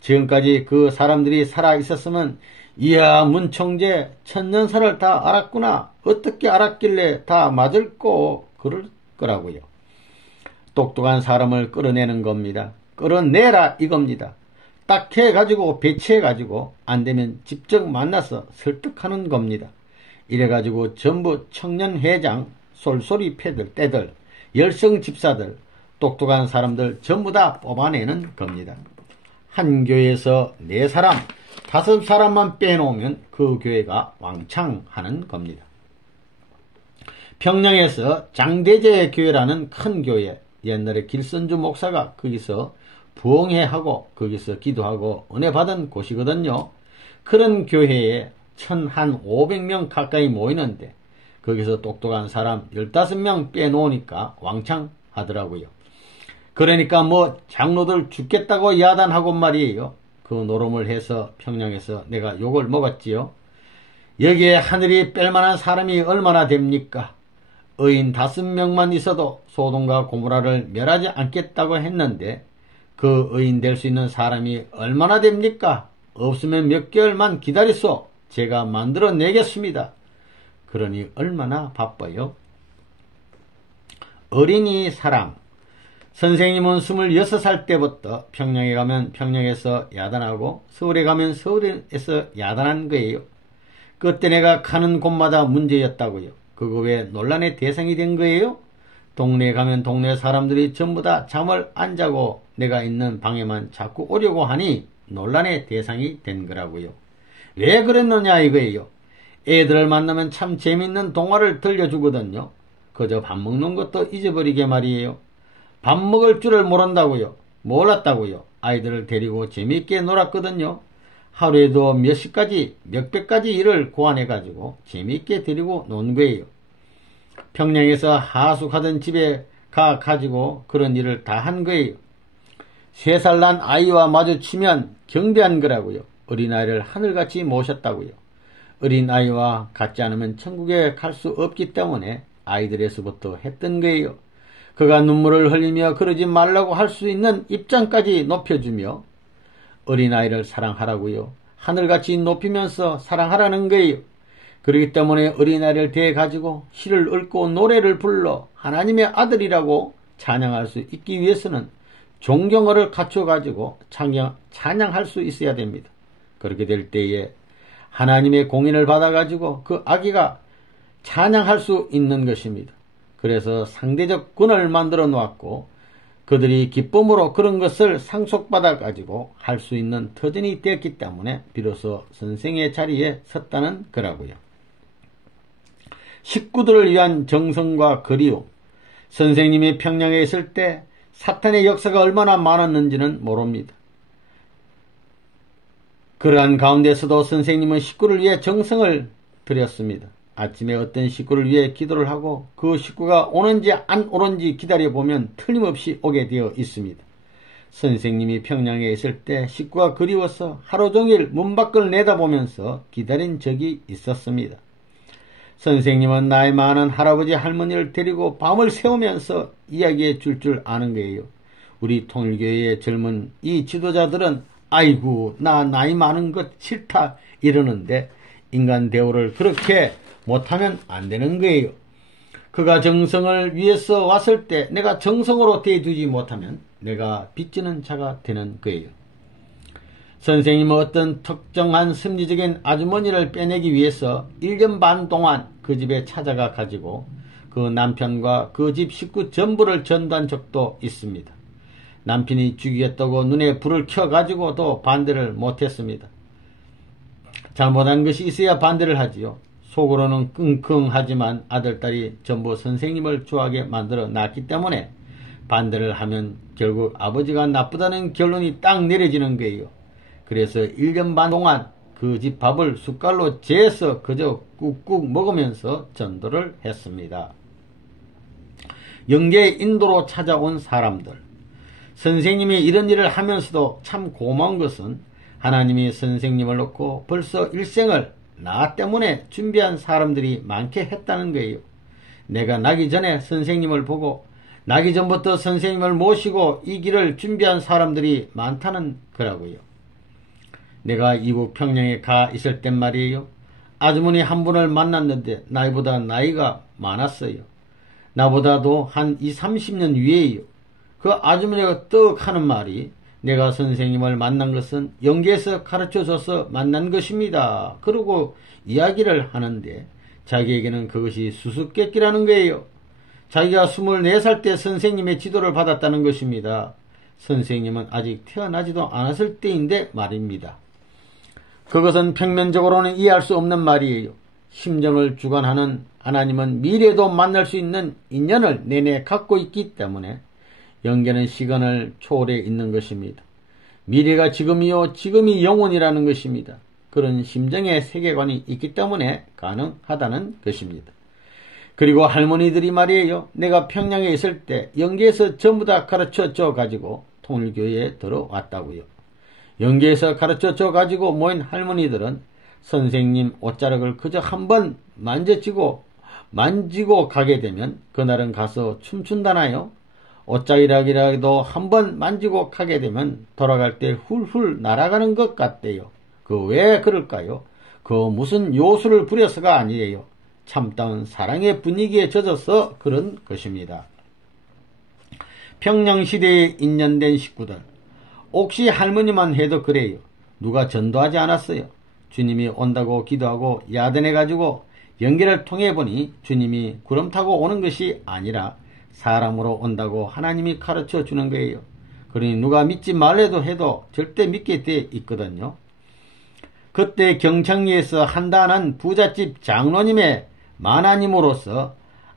지금까지 그 사람들이 살아있었으면 이야 문청재 천년사를 다 알았구나. 어떻게 알았길래 다 맞을꼬 그럴 거라고요. 똑똑한 사람을 끌어내는 겁니다. 끌어내라 이겁니다. 딱 해가지고 배치해가지고 안되면 직접 만나서 설득하는 겁니다. 이래가지고 전부 청년회장, 솔소리 떼들, 열성집사들, 똑똑한 사람들 전부 다 뽑아내는 겁니다. 한 교회에서 4사람, 5사람만 빼놓으면 그 교회가 왕창하는 겁니다. 평양에서 장대제 교회라는 큰 교회, 옛날에 길선주 목사가 거기서 부흥회하고 거기서 기도하고 은혜 받은 곳이거든요. 그런 교회에 1,500명 가까이 모이는데 거기서 똑똑한 사람 15명 빼놓으니까 왕창 하더라고요. 그러니까 뭐 장로들 죽겠다고 야단하고 말이에요. 그 노름을 해서 평양에서 내가 욕을 먹었지요. 여기에 하늘이 뺄만한 사람이 얼마나 됩니까? 의인 5명만 있어도 소돔과 고모라를 멸하지 않겠다고 했는데 그 의인 될 수 있는 사람이 얼마나 됩니까? 없으면 몇 개월만 기다리소. 제가 만들어내겠습니다. 그러니 얼마나 바빠요? 어린이 사랑. 선생님은 26살 때부터 평양에 가면 평양에서 야단하고 서울에 가면 서울에서 야단한 거예요. 그때 내가 가는 곳마다 문제였다고요. 그거 왜 논란의 대상이 된 거예요? 동네에 가면 동네 사람들이 전부 다 잠을 안 자고 내가 있는 방에만 자꾸 오려고 하니 논란의 대상이 된 거라고요. 왜 그랬느냐 이거예요. 애들을 만나면 참 재밌는 동화를 들려주거든요. 그저 밥 먹는 것도 잊어버리게 말이에요. 밥 먹을 줄을 모른다고요. 몰랐다고요. 아이들을 데리고 재밌게 놀았거든요. 하루에도 몇십 가지, 몇백 가지 일을 고안해가지고 재밌게 데리고 논 거예요. 평양에서 하숙하던 집에 가지고 그런 일을 다 한 거예요. 3살 난 아이와 마주치면 경배한 거라고요. 어린아이를 하늘같이 모셨다고요. 어린아이와 같지 않으면 천국에 갈 수 없기 때문에 아이들에서부터 했던 거예요. 그가 눈물을 흘리며 그러지 말라고 할 수 있는 입장까지 높여주며 어린아이를 사랑하라고요. 하늘같이 높이면서 사랑하라는 거예요. 그렇기 때문에 어린아이를 대가지고 시를 읊고 노래를 불러 하나님의 아들이라고 찬양할 수 있기 위해서는 존경어를 갖춰가지고 찬양할 수 있어야 됩니다. 그렇게 될 때에 하나님의 공인을 받아가지고 그 아기가 찬양할 수 있는 것입니다. 그래서 상대적 군을 만들어 놓았고 그들이 기쁨으로 그런 것을 상속받아 가지고 할 수 있는 터전이 되었기 때문에 비로소 선생의 자리에 섰다는 거라고요. 식구들을 위한 정성과 그리움. 선생님이 평양에 있을 때 사탄의 역사가 얼마나 많았는지는 모릅니다. 그러한 가운데서도 선생님은 식구를 위해 정성을 들였습니다. 아침에 어떤 식구를 위해 기도를 하고 그 식구가 오는지 안 오는지 기다려보면 틀림없이 오게 되어 있습니다. 선생님이 평양에 있을 때 식구가 그리워서 하루 종일 문 밖을 내다보면서 기다린 적이 있었습니다. 선생님은 나이 많은 할아버지 할머니를 데리고 밤을 새우면서 이야기해 줄 아는 거예요. 우리 통일교회의 젊은 이 지도자들은 아이고 나 나이 많은 것 싫다 이러는데 인간 대우를 그렇게 못하면 안 되는 거예요. 그가 정성을 위해서 왔을 때 내가 정성으로 대해주지 못하면 내가 빚지는 자가 되는 거예요. 선생님은 어떤 특정한 심리적인 아주머니를 빼내기 위해서 1년 반 동안 그 집에 찾아가 가지고 그 남편과 그 집 식구 전부를 전도한 적도 있습니다. 남편이 죽이겠다고 눈에 불을 켜가지고도 반대를 못했습니다. 잘못한 것이 있어야 반대를 하지요. 속으로는 끙끙하지만 아들딸이 전부 선생님을 좋아하게 만들어 놨기 때문에 반대를 하면 결국 아버지가 나쁘다는 결론이 딱 내려지는 거예요. 그래서 1년 반 동안 그 집 밥을 숟갈로 재서 그저 꾹꾹 먹으면서 전도를 했습니다. 영계의 인도로 찾아온 사람들. 선생님이 이런 일을 하면서도 참 고마운 것은 하나님이 선생님을 놓고 벌써 일생을 나 때문에 준비한 사람들이 많게 했다는 거예요. 내가 나기 전에 선생님을 보고 나기 전부터 선생님을 모시고 이 길을 준비한 사람들이 많다는 거라고요. 내가 이북 평양에 가 있을 땐 말이에요. 아주머니 한 분을 만났는데 나이보다 나이가 많았어요. 나보다도 한 20, 30년 위에요. 그 아주머니가 떡 하는 말이 내가 선생님을 만난 것은 영계에서 가르쳐줘서 만난 것입니다. 그러고 이야기를 하는데 자기에게는 그것이 수수께끼라는 거예요. 자기가 24살 때 선생님의 지도를 받았다는 것입니다. 선생님은 아직 태어나지도 않았을 때인데 말입니다. 그것은 평면적으로는 이해할 수 없는 말이에요. 심정을 주관하는 하나님은 미래도 만날 수 있는 인연을 내내 갖고 있기 때문에 영계는 시간을 초월해 있는 것입니다. 미래가 지금이요, 지금이 영원이라는 것입니다. 그런 심정의 세계관이 있기 때문에 가능하다는 것입니다. 그리고 할머니들이 말이에요. 내가 평양에 있을 때 영계에서 전부 다 가르쳐줘 가지고 통일교회에 들어왔다고요. 영계에서 가르쳐줘 가지고 모인 할머니들은 선생님 옷자락을 그저 한번 만지고 가게 되면 그날은 가서 춤춘다나요? 옷자락이라도 한번 만지고 가게 되면 돌아갈 때 훌훌 날아가는 것 같대요. 그 왜 그럴까요? 그 무슨 요술을 부려서가 아니에요. 참다운 사랑의 분위기에 젖어서 그런 것입니다. 평양시대에 인연된 식구들. 옥시 할머니만 해도 그래요. 누가 전도하지 않았어요. 주님이 온다고 기도하고 야단해가지고 연기를 통해 보니 주님이 구름 타고 오는 것이 아니라 사람으로 온다고 하나님이 가르쳐 주는 거예요. 그러니 누가 믿지 말래도 해도 절대 믿게 돼 있거든요. 그때 경창리에서 한다는 부잣집 장로님의 만화님으로서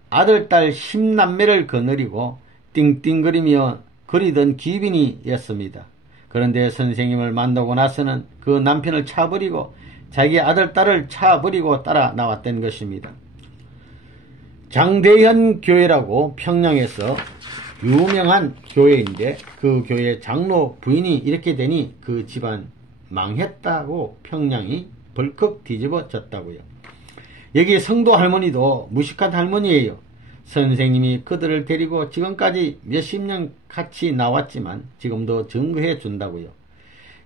아들, 딸 10남매를 거느리고 띵띵거리며 그리던 귀빈이었습니다. 그런데 선생님을 만나고 나서는 그 남편을 차버리고 자기 아들, 딸을 차버리고 따라 나왔던 것입니다. 장대현 교회라고 평양에서 유명한 교회인데 그 교회 장로 부인이 이렇게 되니 그 집안 망했다고 평양이 벌컥 뒤집어졌다고요. 여기 성도 할머니도 무식한 할머니예요. 선생님이 그들을 데리고 지금까지 몇십 년 같이 나왔지만 지금도 증거해 준다고요.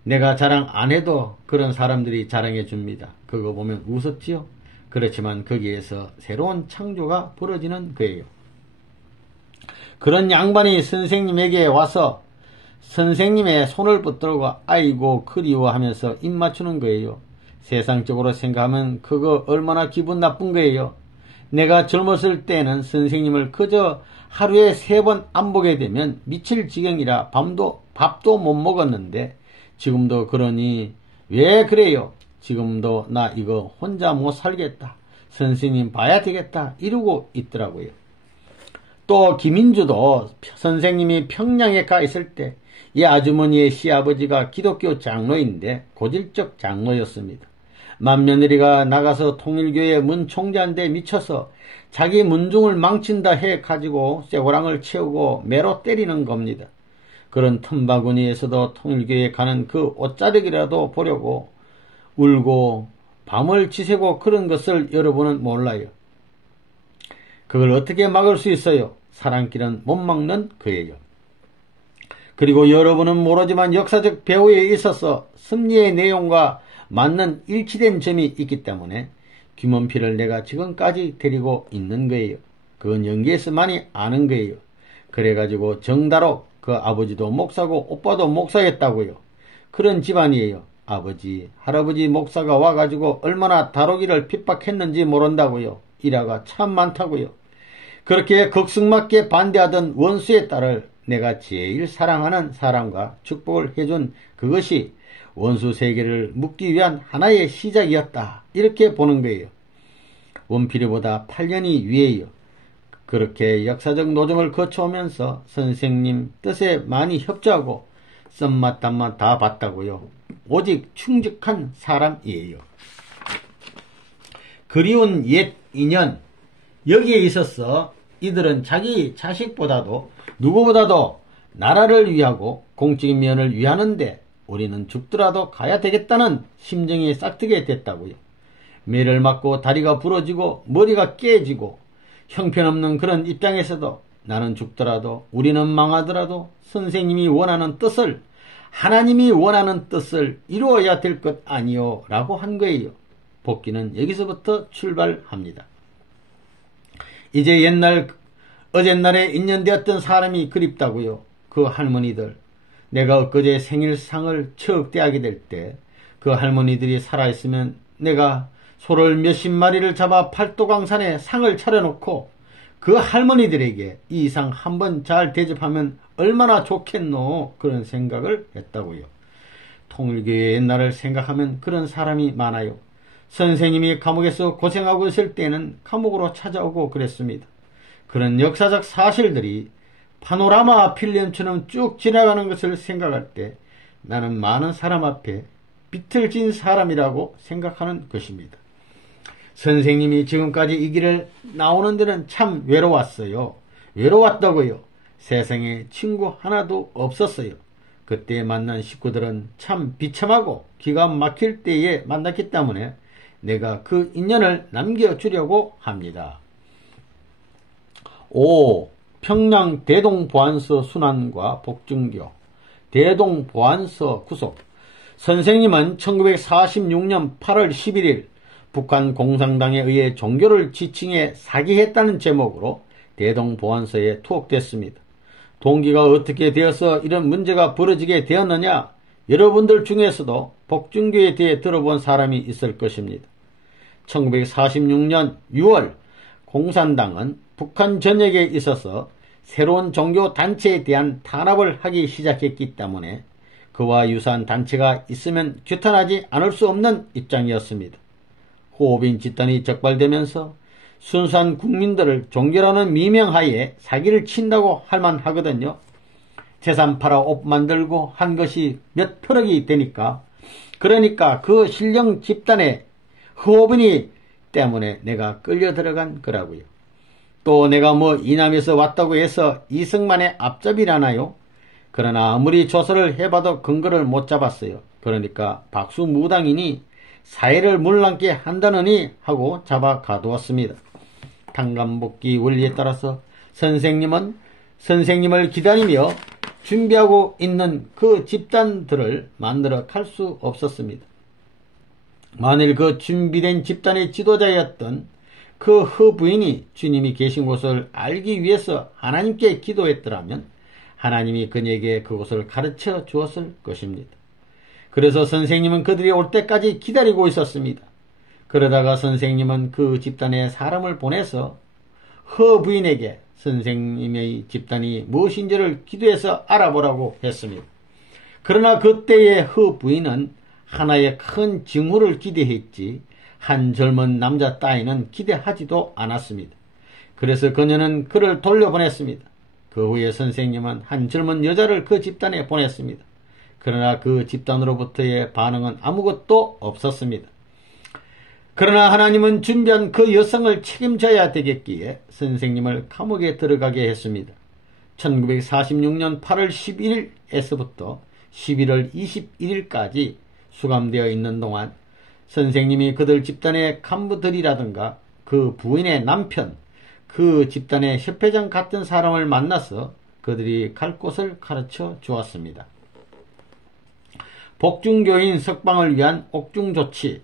내가 자랑 안 해도 그런 사람들이 자랑해 줍니다. 그거 보면 우습지요? 그렇지만 거기에서 새로운 창조가 벌어지는 거예요. 그런 양반이 선생님에게 와서 선생님의 손을 붙들고 아이고 그리워하면서 입 맞추는 거예요. 세상적으로 생각하면 그거 얼마나 기분 나쁜 거예요. 내가 젊었을 때는 선생님을 그저 하루에 3번 안 보게 되면 미칠 지경이라 밥도 못 먹었는데 지금도 그러니 왜 그래요? 지금도 나 이거 혼자 못 살겠다. 선생님 봐야 되겠다. 이러고 있더라고요. 또 김인주도 선생님이 평양에 가 있을 때 이 아주머니의 시아버지가 기독교 장로인데 고질적 장로였습니다. 맏며느리가 나가서 통일교회 문총재한테 미쳐서 자기 문중을 망친다 해가지고 쇠고랑을 채우고 매로 때리는 겁니다. 그런 틈바구니에서도 통일교회에 가는 그 옷자락이라도 보려고 울고 밤을 지새고 그런 것을 여러분은 몰라요. 그걸 어떻게 막을 수 있어요? 사랑길은 못 막는 거예요. 그리고 여러분은 모르지만 역사적 배후에 있어서 섭리의 내용과 맞는 일치된 점이 있기 때문에 김원필을 내가 지금까지 데리고 있는 거예요. 그건 연기에서만이 아는 거예요. 그래가지고 정다록 그 아버지도 목사고 오빠도 목사였다고요. 그런 집안이에요. 아버지, 할아버지 목사가 와가지고 얼마나 다루기를 핍박했는지 모른다고요. 일화가 참 많다고요. 그렇게 극승맞게 반대하던 원수의 딸을 내가 제일 사랑하는 사람과 축복을 해준 그것이 원수 세계를 묶기 위한 하나의 시작이었다. 이렇게 보는 거예요. 원필이보다 8년이 위에요. 그렇게 역사적 노정을 거쳐오면서 선생님 뜻에 많이 협조하고 썸맛 단맛 다 봤다고요. 오직 충직한 사람이에요. 그리운 옛 인연, 여기에 있어서 이들은 자기 자식보다도 누구보다도 나라를 위하고 공적인 면을 위하는데 우리는 죽더라도 가야 되겠다는 심정이 싹트게 됐다고요. 매를 맞고 다리가 부러지고 머리가 깨지고 형편없는 그런 입장에서도 나는 죽더라도 우리는 망하더라도 선생님이 원하는 뜻을 하나님이 원하는 뜻을 이루어야 될 것 아니요 라고 한 거예요. 복귀는 여기서부터 출발합니다. 이제 어젯날에 인연되었던 사람이 그립다고요. 그 할머니들, 내가 엊그제 생일상을 척대하게 될 때 그 할머니들이 살아있으면 내가 소를 몇십 마리를 잡아 팔도강산에 상을 차려놓고 그 할머니들에게 이 상 한번 잘 대접하면 얼마나 좋겠노 그런 생각을 했다고요. 통일교의 옛날을 생각하면 그런 사람이 많아요. 선생님이 감옥에서 고생하고 있을 때는 감옥으로 찾아오고 그랬습니다. 그런 역사적 사실들이 파노라마 필름처럼 쭉 지나가는 것을 생각할 때 나는 많은 사람 앞에 비틀진 사람이라고 생각하는 것입니다. 선생님이 지금까지 이 길을 나오는 데는 참 외로웠어요. 외로웠다고요. 세상에 친구 하나도 없었어요. 그때 만난 식구들은 참 비참하고 기가 막힐 때에 만났기 때문에 내가 그 인연을 남겨주려고 합니다. 5. 평양 대동보안서 순환과 복중교 대동보안서 구속. 선생님은 1946년 8월 11일 북한 공산당에 의해 종교를 지칭해 사기했다는 제목으로 대동보안서에 투옥됐습니다. 동기가 어떻게 되어서 이런 문제가 벌어지게 되었느냐? 여러분들 중에서도 복중교에 대해 들어본 사람이 있을 것입니다. 1946년 6월 공산당은 북한 전역에 있어서 새로운 종교 단체에 대한 탄압을 하기 시작했기 때문에 그와 유사한 단체가 있으면 규탄하지 않을 수 없는 입장이었습니다. 호흡인 집단이 적발되면서 순수한 국민들을 종교라는 미명하에 사기를 친다고 할 만하거든요. 재산 팔아 옷 만들고 한 것이 몇 트럭이 되니까 그러니까 그 신령 집단의 호흡인이 때문에 내가 끌려 들어간 거라고요. 또 내가 이남에서 왔다고 해서 이승만의 앞잡이라나요? 그러나 아무리 조사를 해봐도 근거를 못 잡았어요. 그러니까 박수무당이니 사회를 물랑게 한다느니 하고 잡아 가두었습니다. 당간복귀 원리에 따라서 선생님은 선생님을 기다리며 준비하고 있는 그 집단들을 만들어 갈 수 없었습니다. 만일 그 준비된 집단의 지도자였던 그 허부인이 주님이 계신 곳을 알기 위해서 하나님께 기도했더라면 하나님이 그에게 그곳을 가르쳐 주었을 것입니다. 그래서 선생님은 그들이 올 때까지 기다리고 있었습니다. 그러다가 선생님은 그 집단에 사람을 보내서 허부인에게 선생님의 집단이 무엇인지를 기도해서 알아보라고 했습니다. 그러나 그때의 허부인은 하나의 큰 징후를 기대했지 한 젊은 남자 따위는 기대하지도 않았습니다. 그래서 그녀는 그를 돌려보냈습니다. 그 후에 선생님은 한 젊은 여자를 그 집단에 보냈습니다. 그러나 그 집단으로부터의 반응은 아무것도 없었습니다. 그러나 하나님은 준비한 그 여성을 책임져야 되겠기에 선생님을 감옥에 들어가게 했습니다. 1946년 8월 11일에서부터 11월 21일까지 수감되어 있는 동안 선생님이 그들 집단의 간부들이라든가 그 부인의 남편, 그 집단의 협회장 같은 사람을 만나서 그들이 갈 곳을 가르쳐 주었습니다. 복중교인 석방을 위한 옥중조치.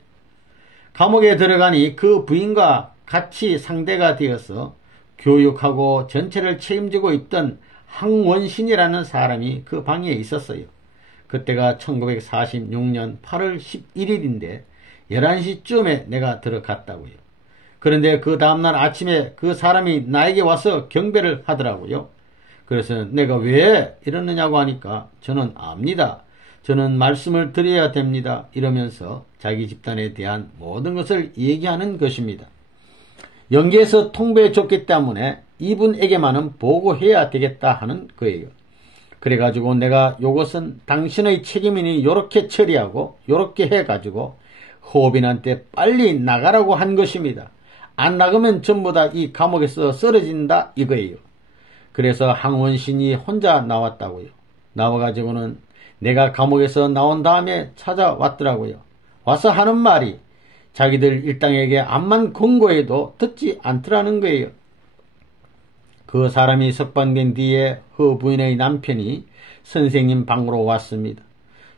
감옥에 들어가니 그 부인과 같이 상대가 되어서 교육하고 전체를 책임지고 있던 항원신이라는 사람이 그 방에 있었어요. 그때가 1946년 8월 11일인데 11시쯤에 내가 들어갔다고요. 그런데 그 다음날 아침에 그 사람이 나에게 와서 경배를 하더라고요. 그래서 내가 왜 이러느냐고 하니까 저는 압니다. 저는 말씀을 드려야 됩니다. 이러면서 자기 집단에 대한 모든 것을 얘기하는 것입니다. 영계에서 통보해 줬기 때문에 이분에게만은 보고해야 되겠다 하는 거예요. 그래가지고 내가 요것은 당신의 책임이니 요렇게 처리하고 요렇게 해가지고 호빈한테 빨리 나가라고 한 것입니다. 안 나가면 전부 다 이 감옥에서 쓰러진다 이거예요. 그래서 항원신이 혼자 나왔다고요. 나와가지고는 내가 감옥에서 나온 다음에 찾아왔더라고요. 와서 하는 말이 자기들 일당에게 암만 권고해도 듣지 않더라는 거예요. 그 사람이 석방된 뒤에 그 부인의 남편이 선생님 방으로 왔습니다.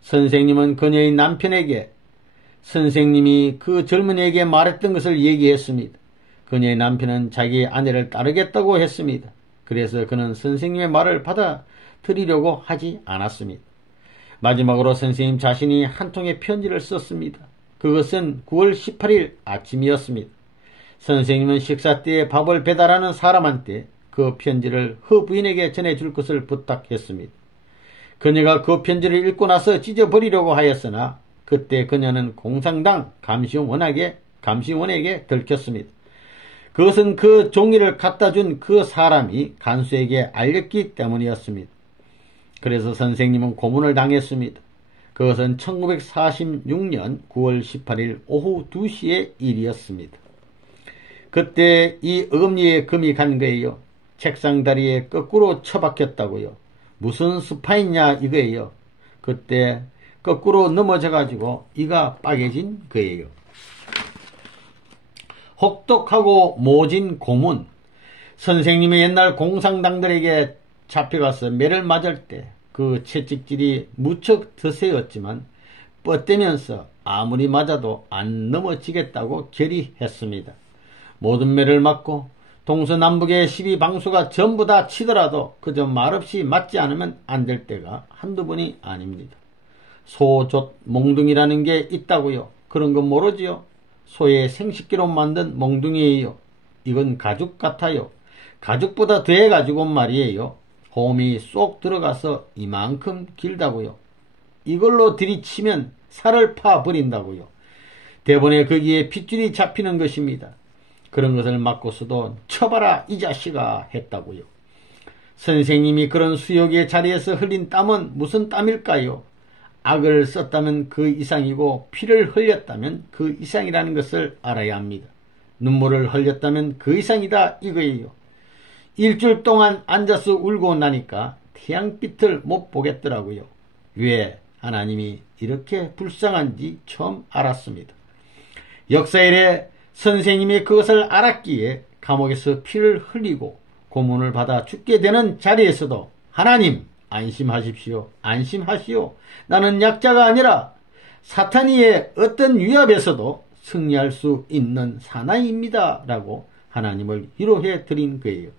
선생님은 그녀의 남편에게 선생님이 그 젊은이에게 말했던 것을 얘기했습니다. 그녀의 남편은 자기 아내를 따르겠다고 했습니다. 그래서 그는 선생님의 말을 받아들이려고 하지 않았습니다. 마지막으로 선생님 자신이 한 통의 편지를 썼습니다. 그것은 9월 18일 아침이었습니다. 선생님은 식사 때에 밥을 배달하는 사람한테 그 편지를 그 부인에게 전해줄 것을 부탁했습니다. 그녀가 그 편지를 읽고 나서 찢어버리려고 하였으나 그때 그녀는 공산당 감시원에게 들켰습니다. 그것은 그 종이를 갖다 준 그 사람이 간수에게 알렸기 때문이었습니다. 그래서 선생님은 고문을 당했습니다. 그것은 1946년 9월 18일 오후 2시의 일이었습니다. 그때 이 어금니에 금이 간 거예요. 책상 다리에 거꾸로 처박혔다고요. 무슨 스파이냐 이거예요. 그때 거꾸로 넘어져가지고 이가 빠개진 거예요. 혹독하고 모진 고문. 선생님이 옛날 공산당들에게 잡혀가서 매를 맞을 때 그 채찍질이 무척 드세였지만 뻗대면서 아무리 맞아도 안 넘어지겠다고 결의했습니다. 모든 매를 맞고 동서남북의 12방수가 전부 다 치더라도 그저 말없이 맞지 않으면 안 될 때가 한두 번이 아닙니다. 소조 몽둥이라는 게 있다고요. 그런 건 모르지요. 소의 생식기로 만든 몽둥이에요. 이건 가죽 같아요. 가죽보다 더해가지고 말이에요. 홈이 쏙 들어가서 이만큼 길다고요. 이걸로 들이치면 살을 파버린다고요. 대본에 거기에 핏줄이 잡히는 것입니다. 그런 것을 맞고서도 쳐봐라 이 자식아 했다고요. 선생님이 그런 수욕의 자리에서 흘린 땀은 무슨 땀일까요? 악을 썼다면 그 이상이고 피를 흘렸다면 그 이상이라는 것을 알아야 합니다. 눈물을 흘렸다면 그 이상이다 이거예요. 일주일 동안 앉아서 울고 나니까 태양빛을 못 보겠더라고요. 왜 하나님이 이렇게 불쌍한지 처음 알았습니다. 역사일에 선생님이 그것을 알았기에 감옥에서 피를 흘리고 고문을 받아 죽게 되는 자리에서도 하나님 안심하십시오. 안심하시오. 나는 약자가 아니라 사탄이의 어떤 위협에서도 승리할 수 있는 사나이입니다. 라고 하나님을 위로해 드린 거예요.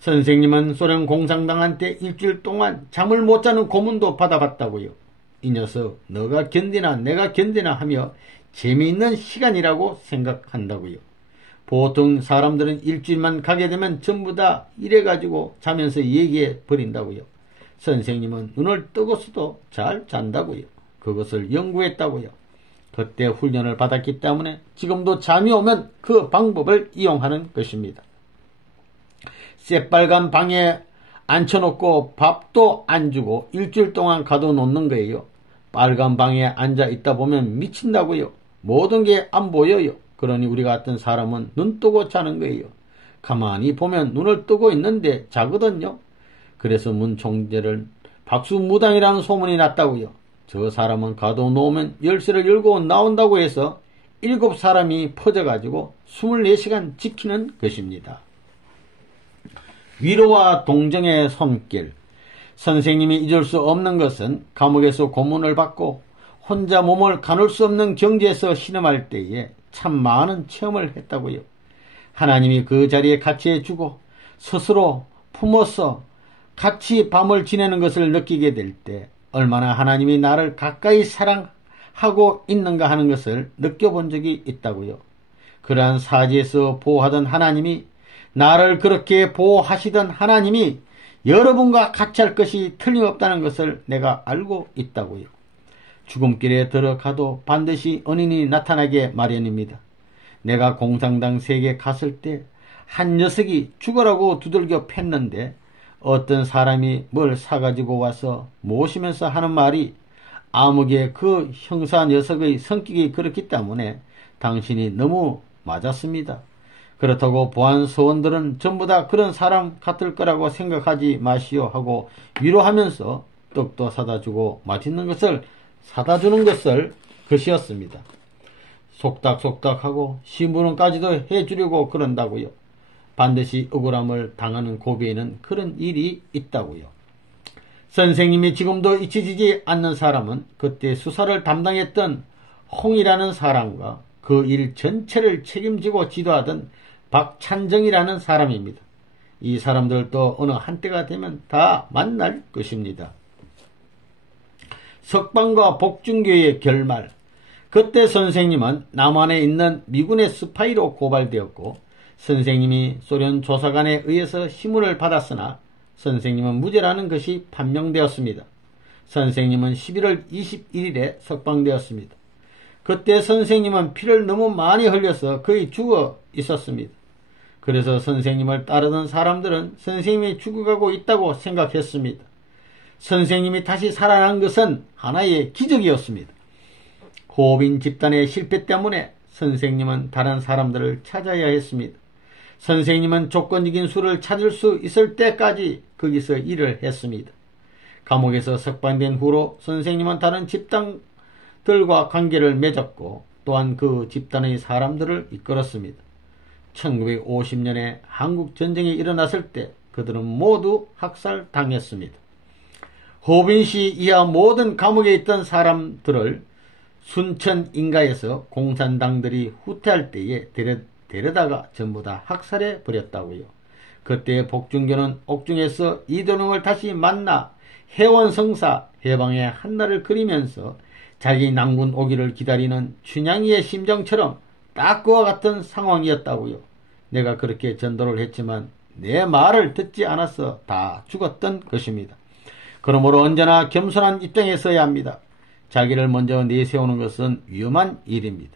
선생님은 소련 공산당한테 일주일 동안 잠을 못 자는 고문도 받아봤다고요. 이 녀석 너가 견디나 내가 견디나 하며 재미있는 시간이라고 생각한다고요. 보통 사람들은 일주일만 가게 되면 전부 다 이래가지고 자면서 얘기해 버린다고요. 선생님은 눈을 뜨고서도 잘 잔다고요. 그것을 연구했다고요. 그때 훈련을 받았기 때문에 지금도 잠이 오면 그 방법을 이용하는 것입니다. 새빨간 방에 앉혀놓고 밥도 안 주고 일주일 동안 가둬놓는 거예요. 빨간 방에 앉아 있다 보면 미친다고요. 모든 게 안 보여요. 그러니 우리 같은 사람은 눈 뜨고 자는 거예요. 가만히 보면 눈을 뜨고 있는데 자거든요. 그래서 문총재를 박수무당이라는 소문이 났다고요. 저 사람은 가둬놓으면 열쇠를 열고 나온다고 해서 7사람이 퍼져가지고 24시간 지키는 것입니다. 위로와 동정의 손길. 선생님이 잊을 수 없는 것은 감옥에서 고문을 받고 혼자 몸을 가눌 수 없는 경지에서 신음할 때에 참 많은 체험을 했다고요. 하나님이 그 자리에 같이 해주고 스스로 품어서 같이 밤을 지내는 것을 느끼게 될 때 얼마나 하나님이 나를 가까이 사랑하고 있는가 하는 것을 느껴본 적이 있다고요. 그러한 사지에서 보호하던 하나님이, 나를 그렇게 보호하시던 하나님이 여러분과 같이 할 것이 틀림없다는 것을 내가 알고 있다고요. 죽음길에 들어가도 반드시 은인이 나타나게 마련입니다. 내가 공산당 세계에 갔을 때 한 녀석이 죽으라고 두들겨 팼는데 어떤 사람이 뭘 사가지고 와서 모시면서 하는 말이, 아무개 그 형사 녀석의 성격이 그렇기 때문에 당신이 너무 맞았습니다. 그렇다고 보안 소원들은 전부 다 그런 사람 같을 거라고 생각하지 마시오 하고 위로하면서 떡도 사다주고 맛있는 것을 사다주는 것을 것이었습니다. 속닥속닥하고 심부름까지도 해주려고 그런다고요. 반드시 억울함을 당하는 고비에는 그런 일이 있다고요. 선생님이 지금도 잊혀지지 않는 사람은 그때 수사를 담당했던 홍이라는 사람과 그 일 전체를 책임지고 지도하던 박찬정이라는 사람입니다. 이 사람들도 어느 한때가 되면 다 만날 것입니다. 석방과 복중교의 결말. 그때 선생님은 남한에 있는 미군의 스파이로 고발되었고, 선생님이 소련 조사관에 의해서 심문을 받았으나 선생님은 무죄라는 것이 판명되었습니다. 선생님은 11월 21일에 석방되었습니다. 그때 선생님은 피를 너무 많이 흘려서 거의 죽어 있었습니다. 그래서 선생님을 따르던 사람들은 선생님이 죽어가고 있다고 생각했습니다. 선생님이 다시 살아난 것은 하나의 기적이었습니다. 호빈 집단의 실패 때문에 선생님은 다른 사람들을 찾아야 했습니다. 선생님은 조건적인 수를 찾을 수 있을 때까지 거기서 일을 했습니다. 감옥에서 석방된 후로 선생님은 다른 집단들과 관계를 맺었고 또한 그 집단의 사람들을 이끌었습니다. 1950년에 한국 전쟁이 일어났을 때 그들은 모두 학살당했습니다. 호빈시 이하 모든 감옥에 있던 사람들을 순천 인가에서 공산당들이 후퇴할 때에 데려다가 전부 다 학살해 버렸다고요. 그때 복중교는 옥중에서 이도령을 다시 만나 해원성사 해방의 한날을 그리면서 자기 낭군 오기를 기다리는 춘향이의 심정처럼 딱 그와 같은 상황이었다고요. 내가 그렇게 전도를 했지만 내 말을 듣지 않아서 다 죽었던 것입니다. 그러므로 언제나 겸손한 입장에 서야 합니다. 자기를 먼저 내세우는 것은 위험한 일입니다.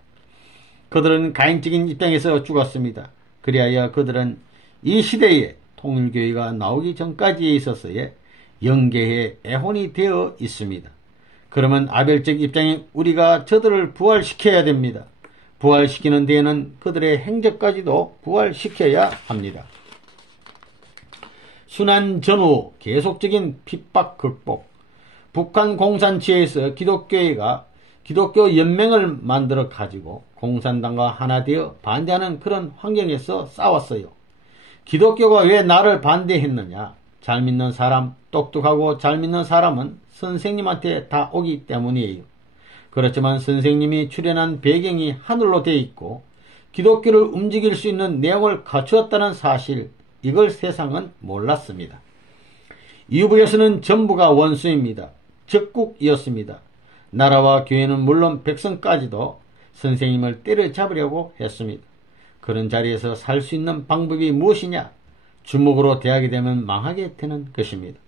그들은 가인적인 입장에서 죽었습니다. 그리하여 그들은 이 시대에 통일교회가 나오기 전까지에 있어서의 영계의 애혼이 되어 있습니다. 그러면 아벨적 입장에 우리가 저들을 부활시켜야 됩니다. 부활시키는 데에는 그들의 행적까지도 부활시켜야 합니다. 순환 전후 계속적인 핍박 극복. 북한 공산지에서 기독교 연맹을 만들어 가지고 공산당과 하나 되어 반대하는 그런 환경에서 싸웠어요. 기독교가 왜 나를 반대했느냐? 잘 믿는 사람, 똑똑하고 잘 믿는 사람은 선생님한테 다 오기 때문이에요. 그렇지만 선생님이 출연한 배경이 하늘로 되어 있고 기독교를 움직일 수 있는 내용을 갖추었다는 사실, 이걸 세상은 몰랐습니다. 이북에서는 전부가 원수입니다. 적국이었습니다. 나라와 교회는 물론 백성까지도 선생님을 때려잡으려고 했습니다. 그런 자리에서 살 수 있는 방법이 무엇이냐? 주먹으로 대하게 되면 망하게 되는 것입니다.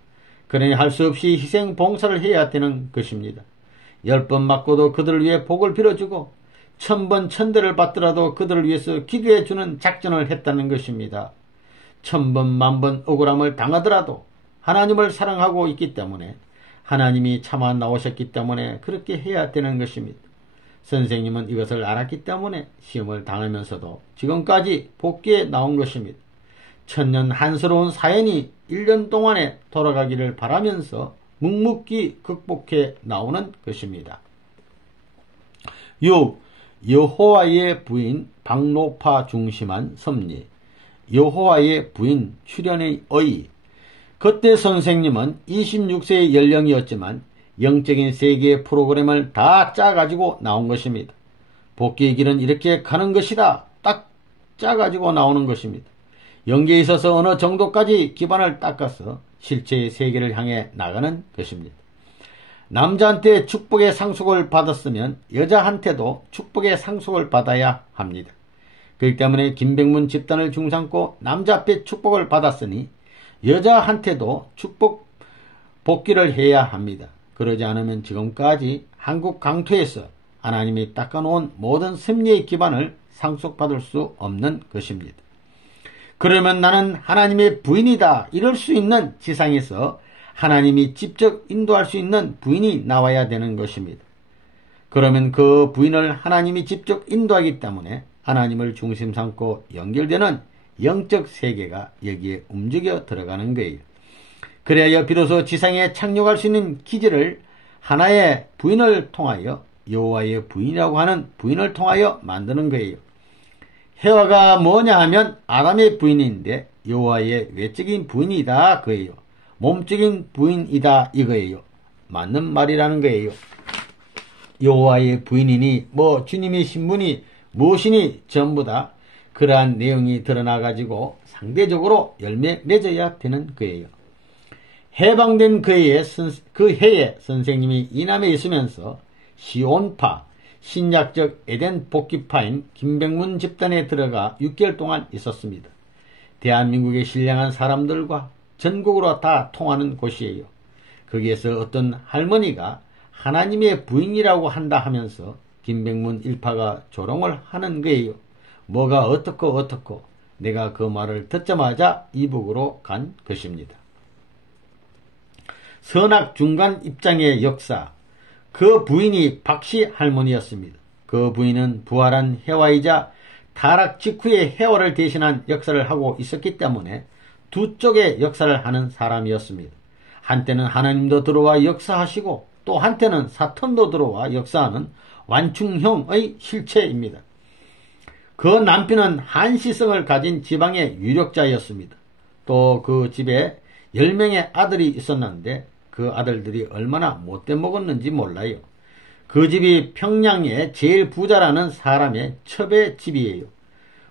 그러니 할 수 없이 희생 봉사를 해야 되는 것입니다. 10번 맞고도 그들을 위해 복을 빌어주고 1000번 천대를 받더라도 그들을 위해서 기도해주는 작전을 했다는 것입니다. 1000번 만번 억울함을 당하더라도 하나님을 사랑하고 있기 때문에, 하나님이 참아 나오셨기 때문에 그렇게 해야 되는 것입니다. 선생님은 이것을 알았기 때문에 시험을 당하면서도 지금까지 복귀해 나온 것입니다. 천년 한스러운 사연이 1년 동안에 돌아가기를 바라면서 묵묵히 극복해 나오는 것입니다. 6. 여호와의 부인 박노파 중심한 섭리. 여호와의 부인 출현의 의. 그때 선생님은 26세의 연령이었지만 영적인 세계의 프로그램을 다 짜가지고 나온 것입니다. 복귀의 길은 이렇게 가는 것이다. 딱 짜가지고 나오는 것입니다. 연계에 있어서 어느 정도까지 기반을 닦아서 실체의 세계를 향해 나가는 것입니다. 남자한테 축복의 상속을 받았으면 여자한테도 축복의 상속을 받아야 합니다. 그렇기 때문에 김백문 집단을 중삼고 남자 앞에 축복을 받았으니 여자한테도 축복 복귀를 해야 합니다. 그러지 않으면 지금까지 한국 강토에서 하나님이 닦아놓은 모든 섭리의 기반을 상속받을 수 없는 것입니다. 그러면 나는 하나님의 부인이다 이럴 수 있는 지상에서 하나님이 직접 인도할 수 있는 부인이 나와야 되는 것입니다. 그러면 그 부인을 하나님이 직접 인도하기 때문에 하나님을 중심 삼고 연결되는 영적 세계가 여기에 움직여 들어가는 거예요. 그래야 비로소 지상에 착륙할 수 있는 기지를 하나의 부인을 통하여 여호와의 부인이라고 하는 부인을 통하여 만드는 거예요. 해와가 뭐냐 하면 아담의 부인인데 여호와의 외적인 부인이다 그예요. 몸적인 부인이다 이거예요. 맞는 말이라는 거예요. 여호와의 부인이니 주님의 신분이 무엇이니 전부 다 그러한 내용이 드러나가지고 상대적으로 열매 맺어야 되는 거예요. 해방된 그 해에 선생님이 이남에 있으면서 시온파, 신약적 에덴 복귀파인 김백문 집단에 들어가 6개월 동안 있었습니다. 대한민국의 신령한 사람들과 전국으로 다 통하는 곳이에요. 거기에서 어떤 할머니가 하나님의 부인이라고 한다 하면서 김백문 일파가 조롱을 하는 거예요. 뭐가 어떻고 내가 그 말을 듣자마자 이북으로 간 것입니다. 선악중간 입장의 역사, 그 부인이 박씨 할머니였습니다. 그 부인은 부활한 해와이자 타락 직후의 해와를 대신한 역사를 하고 있었기 때문에 두 쪽의 역사를 하는 사람이었습니다. 한때는 하나님도 들어와 역사하시고 또 한때는 사탄도 들어와 역사하는 완충형의 실체입니다. 그 남편은 한시성을 가진 지방의 유력자였습니다. 또 그 집에 10명의 아들이 있었는데 그 아들들이 얼마나 못돼 먹었는지 몰라요. 그 집이 평양의 제일 부자라는 사람의 첩의 집이에요.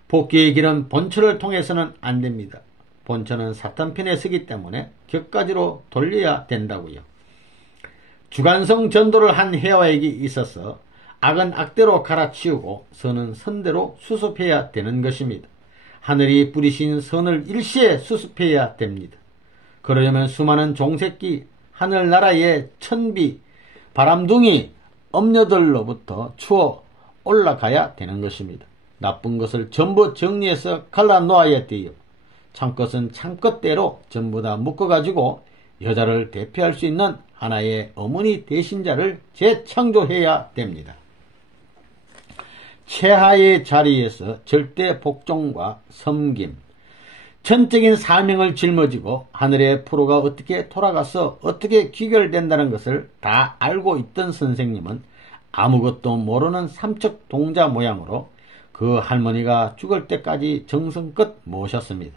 복귀의 길은 본처를 통해서는 안 됩니다. 본처는 사탄 편에 서기 때문에 격가지로 돌려야 된다고요. 주간성 전도를 한 해와에게 있어서 악은 악대로 갈아치우고 선은 선대로 수습해야 되는 것입니다. 하늘이 뿌리신 선을 일시에 수습해야 됩니다. 그러려면 수많은 종새끼, 하늘나라의 천비, 바람둥이, 엄녀들로부터 추워 올라가야 되는 것입니다. 나쁜 것을 전부 정리해서 갈라놓아야 돼요. 참것은 참것대로 전부 다 묶어가지고 여자를 대표할 수 있는 하나의 어머니 대신자를 재창조해야 됩니다. 최하의 자리에서 절대 복종과 섬김, 전적인 사명을 짊어지고 하늘의 프로가 어떻게 돌아가서 어떻게 귀결된다는 것을 다 알고 있던 선생님은 아무것도 모르는 삼척 동자 모양으로 그 할머니가 죽을 때까지 정성껏 모셨습니다.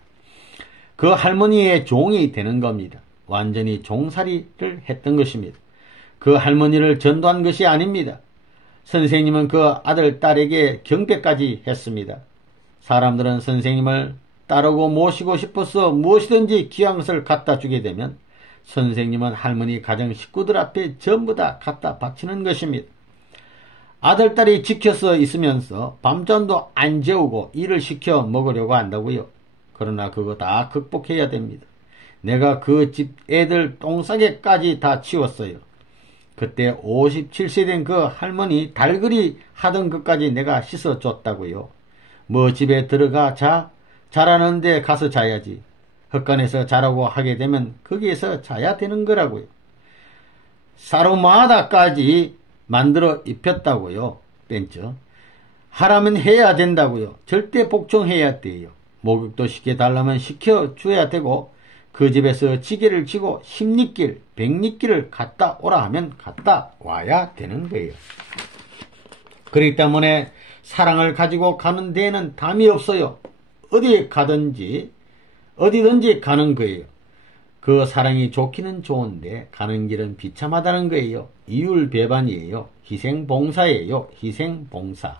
그 할머니의 종이 되는 겁니다. 완전히 종살이를 했던 것입니다. 그 할머니를 전도한 것이 아닙니다. 선생님은 그 아들, 딸에게 경배까지 했습니다. 사람들은 선생님을 따르고 모시고 싶어서 무엇이든지 귀한 것을 갖다 주게 되면 선생님은 할머니 가정 식구들 앞에 전부 다 갖다 바치는 것입니다. 아들, 딸이 지켜서 있으면서 밤잠도 안 재우고 일을 시켜 먹으려고 한다고요. 그러나 그거 다 극복해야 됩니다. 내가 그 집 애들 똥싸개까지 다 치웠어요. 그때 57세 된 그 할머니 달그리 하던 것까지 내가 씻어줬다고요. 집에 들어가 자라는 데 가서 자야지. 헛간에서 자라고 하게 되면 거기에서 자야 되는 거라고요. 사로마다까지 만들어 입혔다고요. 벤처. 하라면 해야 된다고요. 절대 복종해야 돼요. 목욕도 시켜달라면 시켜줘야 되고 그 집에서 지게를 지고 10리길, 100리길을 갔다 오라 하면 갔다 와야 되는 거예요. 그렇기 때문에 사랑을 가지고 가는 데에는 담이 없어요. 어디 가든지 어디든지 가는 거예요. 그 사랑이 좋기는 좋은데 가는 길은 비참하다는 거예요. 이율배반이에요. 희생봉사예요. 희생봉사.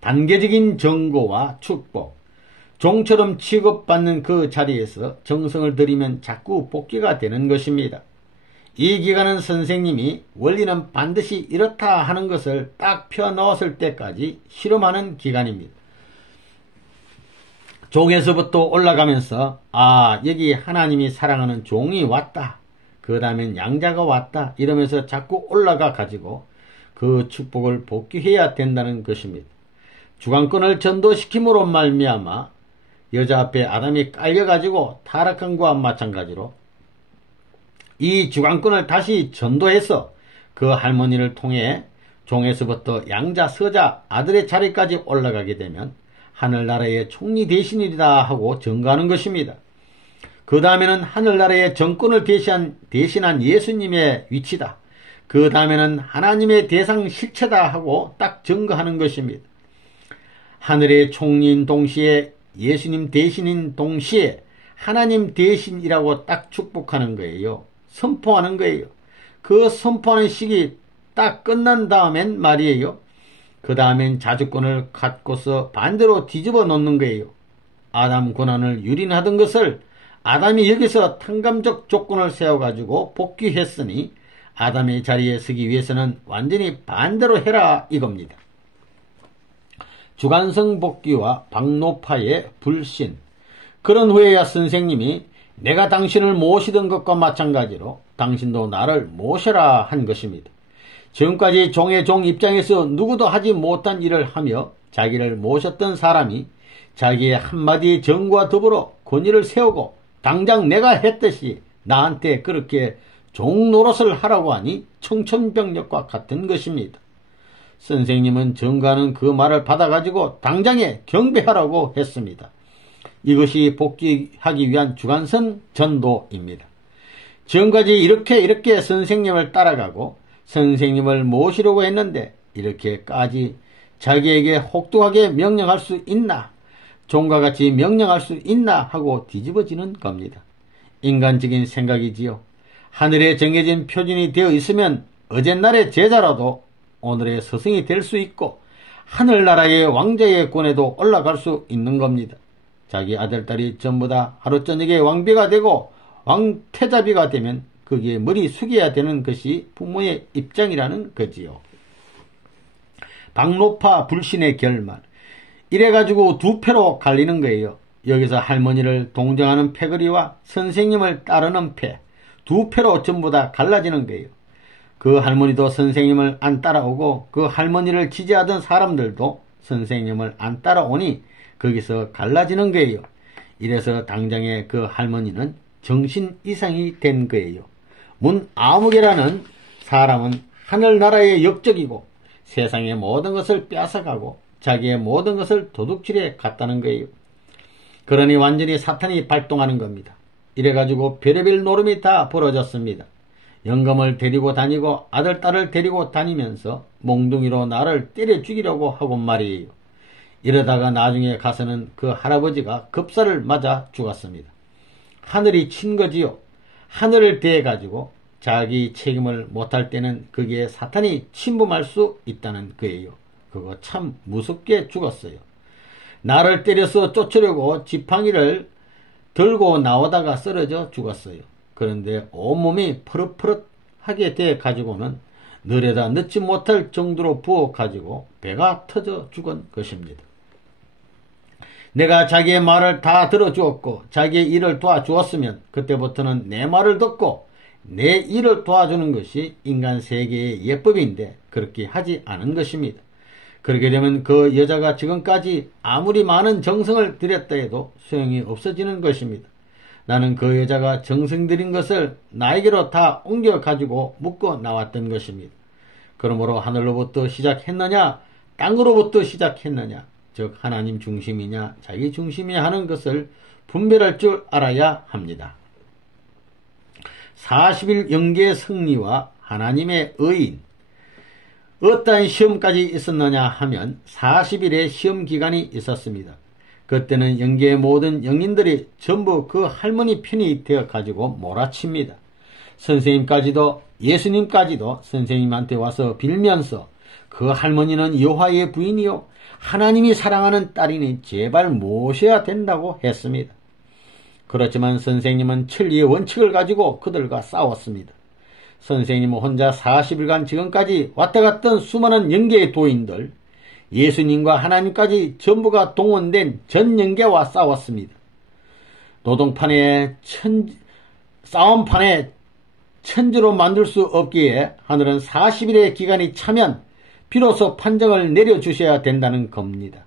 단계적인 정고와 축복. 종처럼 취급받는 그 자리에서 정성을 들이면 자꾸 복귀가 되는 것입니다. 이 기간은 선생님이 원리는 반드시 이렇다 하는 것을 딱 펴넣었을 때까지 실험하는 기간입니다. 종에서부터 올라가면서 여기 하나님이 사랑하는 종이 왔다. 그 다음엔 양자가 왔다. 이러면서 자꾸 올라가 가지고 그 축복을 복귀해야 된다는 것입니다. 주관권을 전도시킴으로 말미암아 여자 앞에 아담이 깔려가지고 타락한 것과 마찬가지로 이 주관권을 다시 전도해서 그 할머니를 통해 종에서부터 양자, 서자, 아들의 자리까지 올라가게 되면 하늘나라의 총리 대신이다 하고 증거하는 것입니다. 그 다음에는 하늘나라의 정권을 대신한 예수님의 위치다. 그 다음에는 하나님의 대상 실체다 하고 딱 증거하는 것입니다. 하늘의 총리인 동시에 예수님 대신인 동시에 하나님 대신이라고 딱 축복하는 거예요. 선포하는 거예요. 그 선포하는 시기 딱 끝난 다음엔 말이에요. 그 다음엔 자주권을 갖고서 반대로 뒤집어 놓는 거예요. 아담 고난을 유린하던 것을 아담이 여기서 탕감적 조건을 세워가지고 복귀했으니 아담의 자리에 서기 위해서는 완전히 반대로 해라 이겁니다. 주관성 복귀와 박노파의 불신. 그런 후에야 선생님이 내가 당신을 모시던 것과 마찬가지로 당신도 나를 모셔라 한 것입니다. 지금까지 종의 종 입장에서 누구도 하지 못한 일을 하며 자기를 모셨던 사람이 자기의 한마디의 정과 더불어 권위를 세우고 당장 내가 했듯이 나한테 그렇게 종 노릇을 하라고 하니 청천벽력과 같은 것입니다. 선생님은 정가는 그 말을 받아가지고 당장에 경배하라고 했습니다. 이것이 복귀하기 위한 주관성 전도입니다. 지금까지 이렇게 선생님을 따라가고 선생님을 모시려고 했는데 이렇게까지 자기에게 혹독하게 명령할 수 있나? 종과 같이 명령할 수 있나? 하고 뒤집어지는 겁니다. 인간적인 생각이지요. 하늘에 정해진 표준이 되어 있으면 어젯날의 제자라도 오늘의 스승이 될 수 있고 하늘나라의 왕자의 권에도 올라갈 수 있는 겁니다. 자기 아들, 딸이 전부 다 하루 저녁에 왕비가 되고 왕태자비가 되면 거기에 머리 숙여야 되는 것이 부모의 입장이라는 거지요. 박노파 불신의 결말. 이래가지고 두 패로 갈리는 거예요. 여기서 할머니를 동정하는 패거리와 선생님을 따르는 패. 두 패로 전부 다 갈라지는 거예요. 그 할머니도 선생님을 안 따라오고 그 할머니를 지지하던 사람들도 선생님을 안 따라오니 거기서 갈라지는 거예요. 이래서 당장에 그 할머니는 정신 이상이 된 거예요. 문아무개라는 사람은 하늘나라의 역적이고 세상의 모든 것을 뺏어가고 자기의 모든 것을 도둑질해 갔다는 거예요. 그러니 완전히 사탄이 발동하는 겁니다. 이래가지고 별의별 노름이 다 벌어졌습니다. 영감을 데리고 다니고 아들, 딸을 데리고 다니면서 몽둥이로 나를 때려 죽이려고 하고 말이에요. 이러다가 나중에 가서는 그 할아버지가 급사를 맞아 죽었습니다. 하늘이 친 거지요. 하늘을 대해가지고 자기 책임을 못할 때는 거기에 사탄이 침범할 수 있다는 거예요. 그거 참 무섭게 죽었어요. 나를 때려서 쫓으려고 지팡이를 들고 나오다가 쓰러져 죽었어요. 그런데 온몸이 퍼릇퍼릇하게 돼 가지고는 늘에다 넣지 못할 정도로 부어 가지고 배가 터져 죽은 것입니다. 내가 자기의 말을 다 들어주었고 자기의 일을 도와주었으면 그때부터는 내 말을 듣고 내 일을 도와주는 것이 인간 세계의 예법인데 그렇게 하지 않은 것입니다. 그렇게 되면 그 여자가 지금까지 아무리 많은 정성을 들였다 해도 소용이 없어지는 것입니다. 나는 그 여자가 정성 들인 것을 나에게로 다 옮겨가지고 묶어 나왔던 것입니다. 그러므로 하늘로부터 시작했느냐 땅으로부터 시작했느냐 즉 하나님 중심이냐 자기 중심이냐 하는 것을 분별할 줄 알아야 합니다. 40일 영계 승리와 하나님의 의인. 어떠한 시험까지 있었느냐 하면 40일의 시험 기간이 있었습니다. 그때는 영계의 모든 영인들이 전부 그 할머니 편이 되어 가지고 몰아칩니다. 선생님까지도 예수님까지도 선생님한테 와서 빌면서 그 할머니는 여호와의 부인이요 하나님이 사랑하는 딸이니 제발 모셔야 된다고 했습니다. 그렇지만 선생님은 천리의 원칙을 가지고 그들과 싸웠습니다. 선생님은 혼자 40일간 지금까지 왔다 갔던 수많은 영계의 도인들, 예수님과 하나님까지 전부가 동원된 전 영계와 싸웠습니다. 싸움판에 천지로 만들 수 없기에 하늘은 40일의 기간이 차면 비로소 판정을 내려주셔야 된다는 겁니다.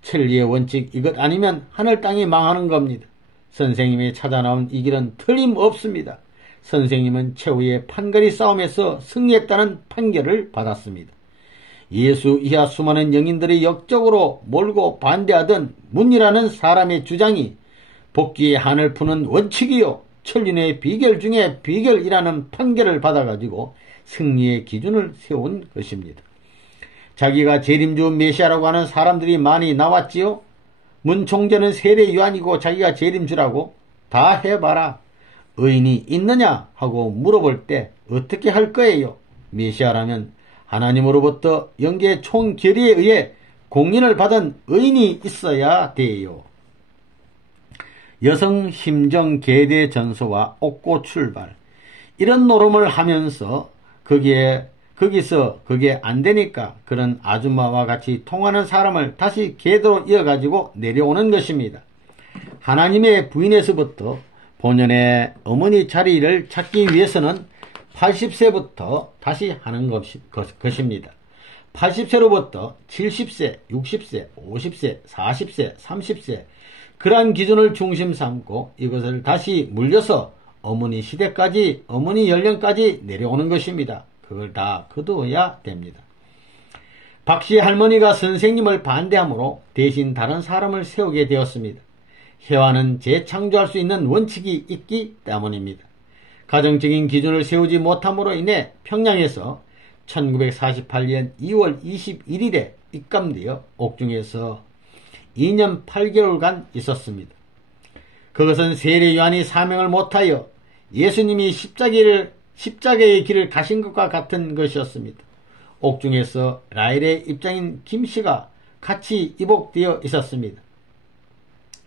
천리의 원칙 이것 아니면 하늘 땅이 망하는 겁니다. 선생님이 찾아나온 이 길은 틀림없습니다. 선생님은 최후의 판거리 싸움에서 승리했다는 판결을 받았습니다. 예수 이하 수많은 영인들이 역적으로 몰고 반대하던 문이라는 사람의 주장이 복귀의 한을 푸는 원칙이요 천륜의 비결 중에 비결이라는 판결을 받아가지고 승리의 기준을 세운 것입니다. 자기가 재림주 메시아라고 하는 사람들이 많이 나왔지요. 문 총재는 세례 요한이고 자기가 재림주라고 다 해봐라. 의인이 있느냐 하고 물어볼 때 어떻게 할 거예요? 메시아라면 하나님으로부터 영계 총결의에 의해 공인을 받은 의인이 있어야 돼요. 여성 심정 계대 전소와 옥고 출발 이런 노름을 하면서 거기서 그게 안 되니까 그런 아줌마와 같이 통하는 사람을 다시 계도로 이어가지고 내려오는 것입니다. 하나님의 부인에서부터 본연의 어머니 자리를 찾기 위해서는 80세부터 다시 하는 것입니다. 80세로부터 70세, 60세, 50세, 40세, 30세 그러한 기준을 중심 삼고 이것을 다시 물려서 어머니 시대까지, 어머니 연령까지 내려오는 것입니다. 그걸 다 거두어야 됩니다. 박씨 할머니가 선생님을 반대하므로 대신 다른 사람을 세우게 되었습니다. 회화는 재창조할 수 있는 원칙이 있기 때문입니다. 가정적인 기준을 세우지 못함으로 인해 평양에서 1948년 2월 21일에 입감되어 옥중에서 2년 8개월간 있었습니다. 그것은 세례 요한이 사명을 못하여 예수님이 십자가의 길을 가신 것과 같은 것이었습니다. 옥중에서 라헬의 입장인 김씨가 같이 이복되어 있었습니다.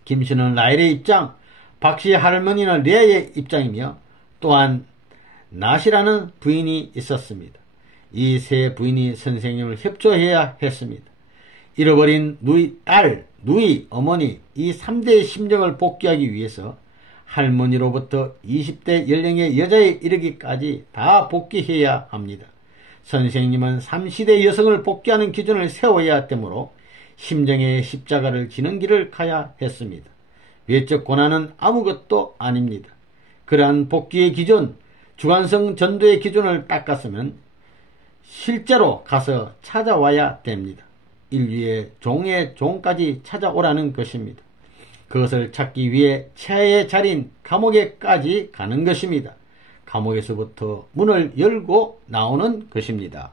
김씨는 라헬의 입장, 박씨 할머니는 레아의 입장이며 또한 낫이라는 부인이 있었습니다. 이 세 부인이 선생님을 협조해야 했습니다. 잃어버린 누이, 어머니 이 3대의 심정을 복귀하기 위해서 할머니로부터 20대 연령의 여자에 이르기까지 다 복귀해야 합니다. 선생님은 30대 여성을 복귀하는 기준을 세워야 되므로 심정의 십자가를 지는 길을 가야 했습니다. 외적 고난은 아무것도 아닙니다. 그러한 복귀의 기준, 주관성 전도의 기준을 닦았으면 실제로 가서 찾아와야 됩니다. 인류의 종의 종까지 찾아오라는 것입니다. 그것을 찾기 위해 최하의 자리인 감옥에까지 가는 것입니다. 감옥에서부터 문을 열고 나오는 것입니다.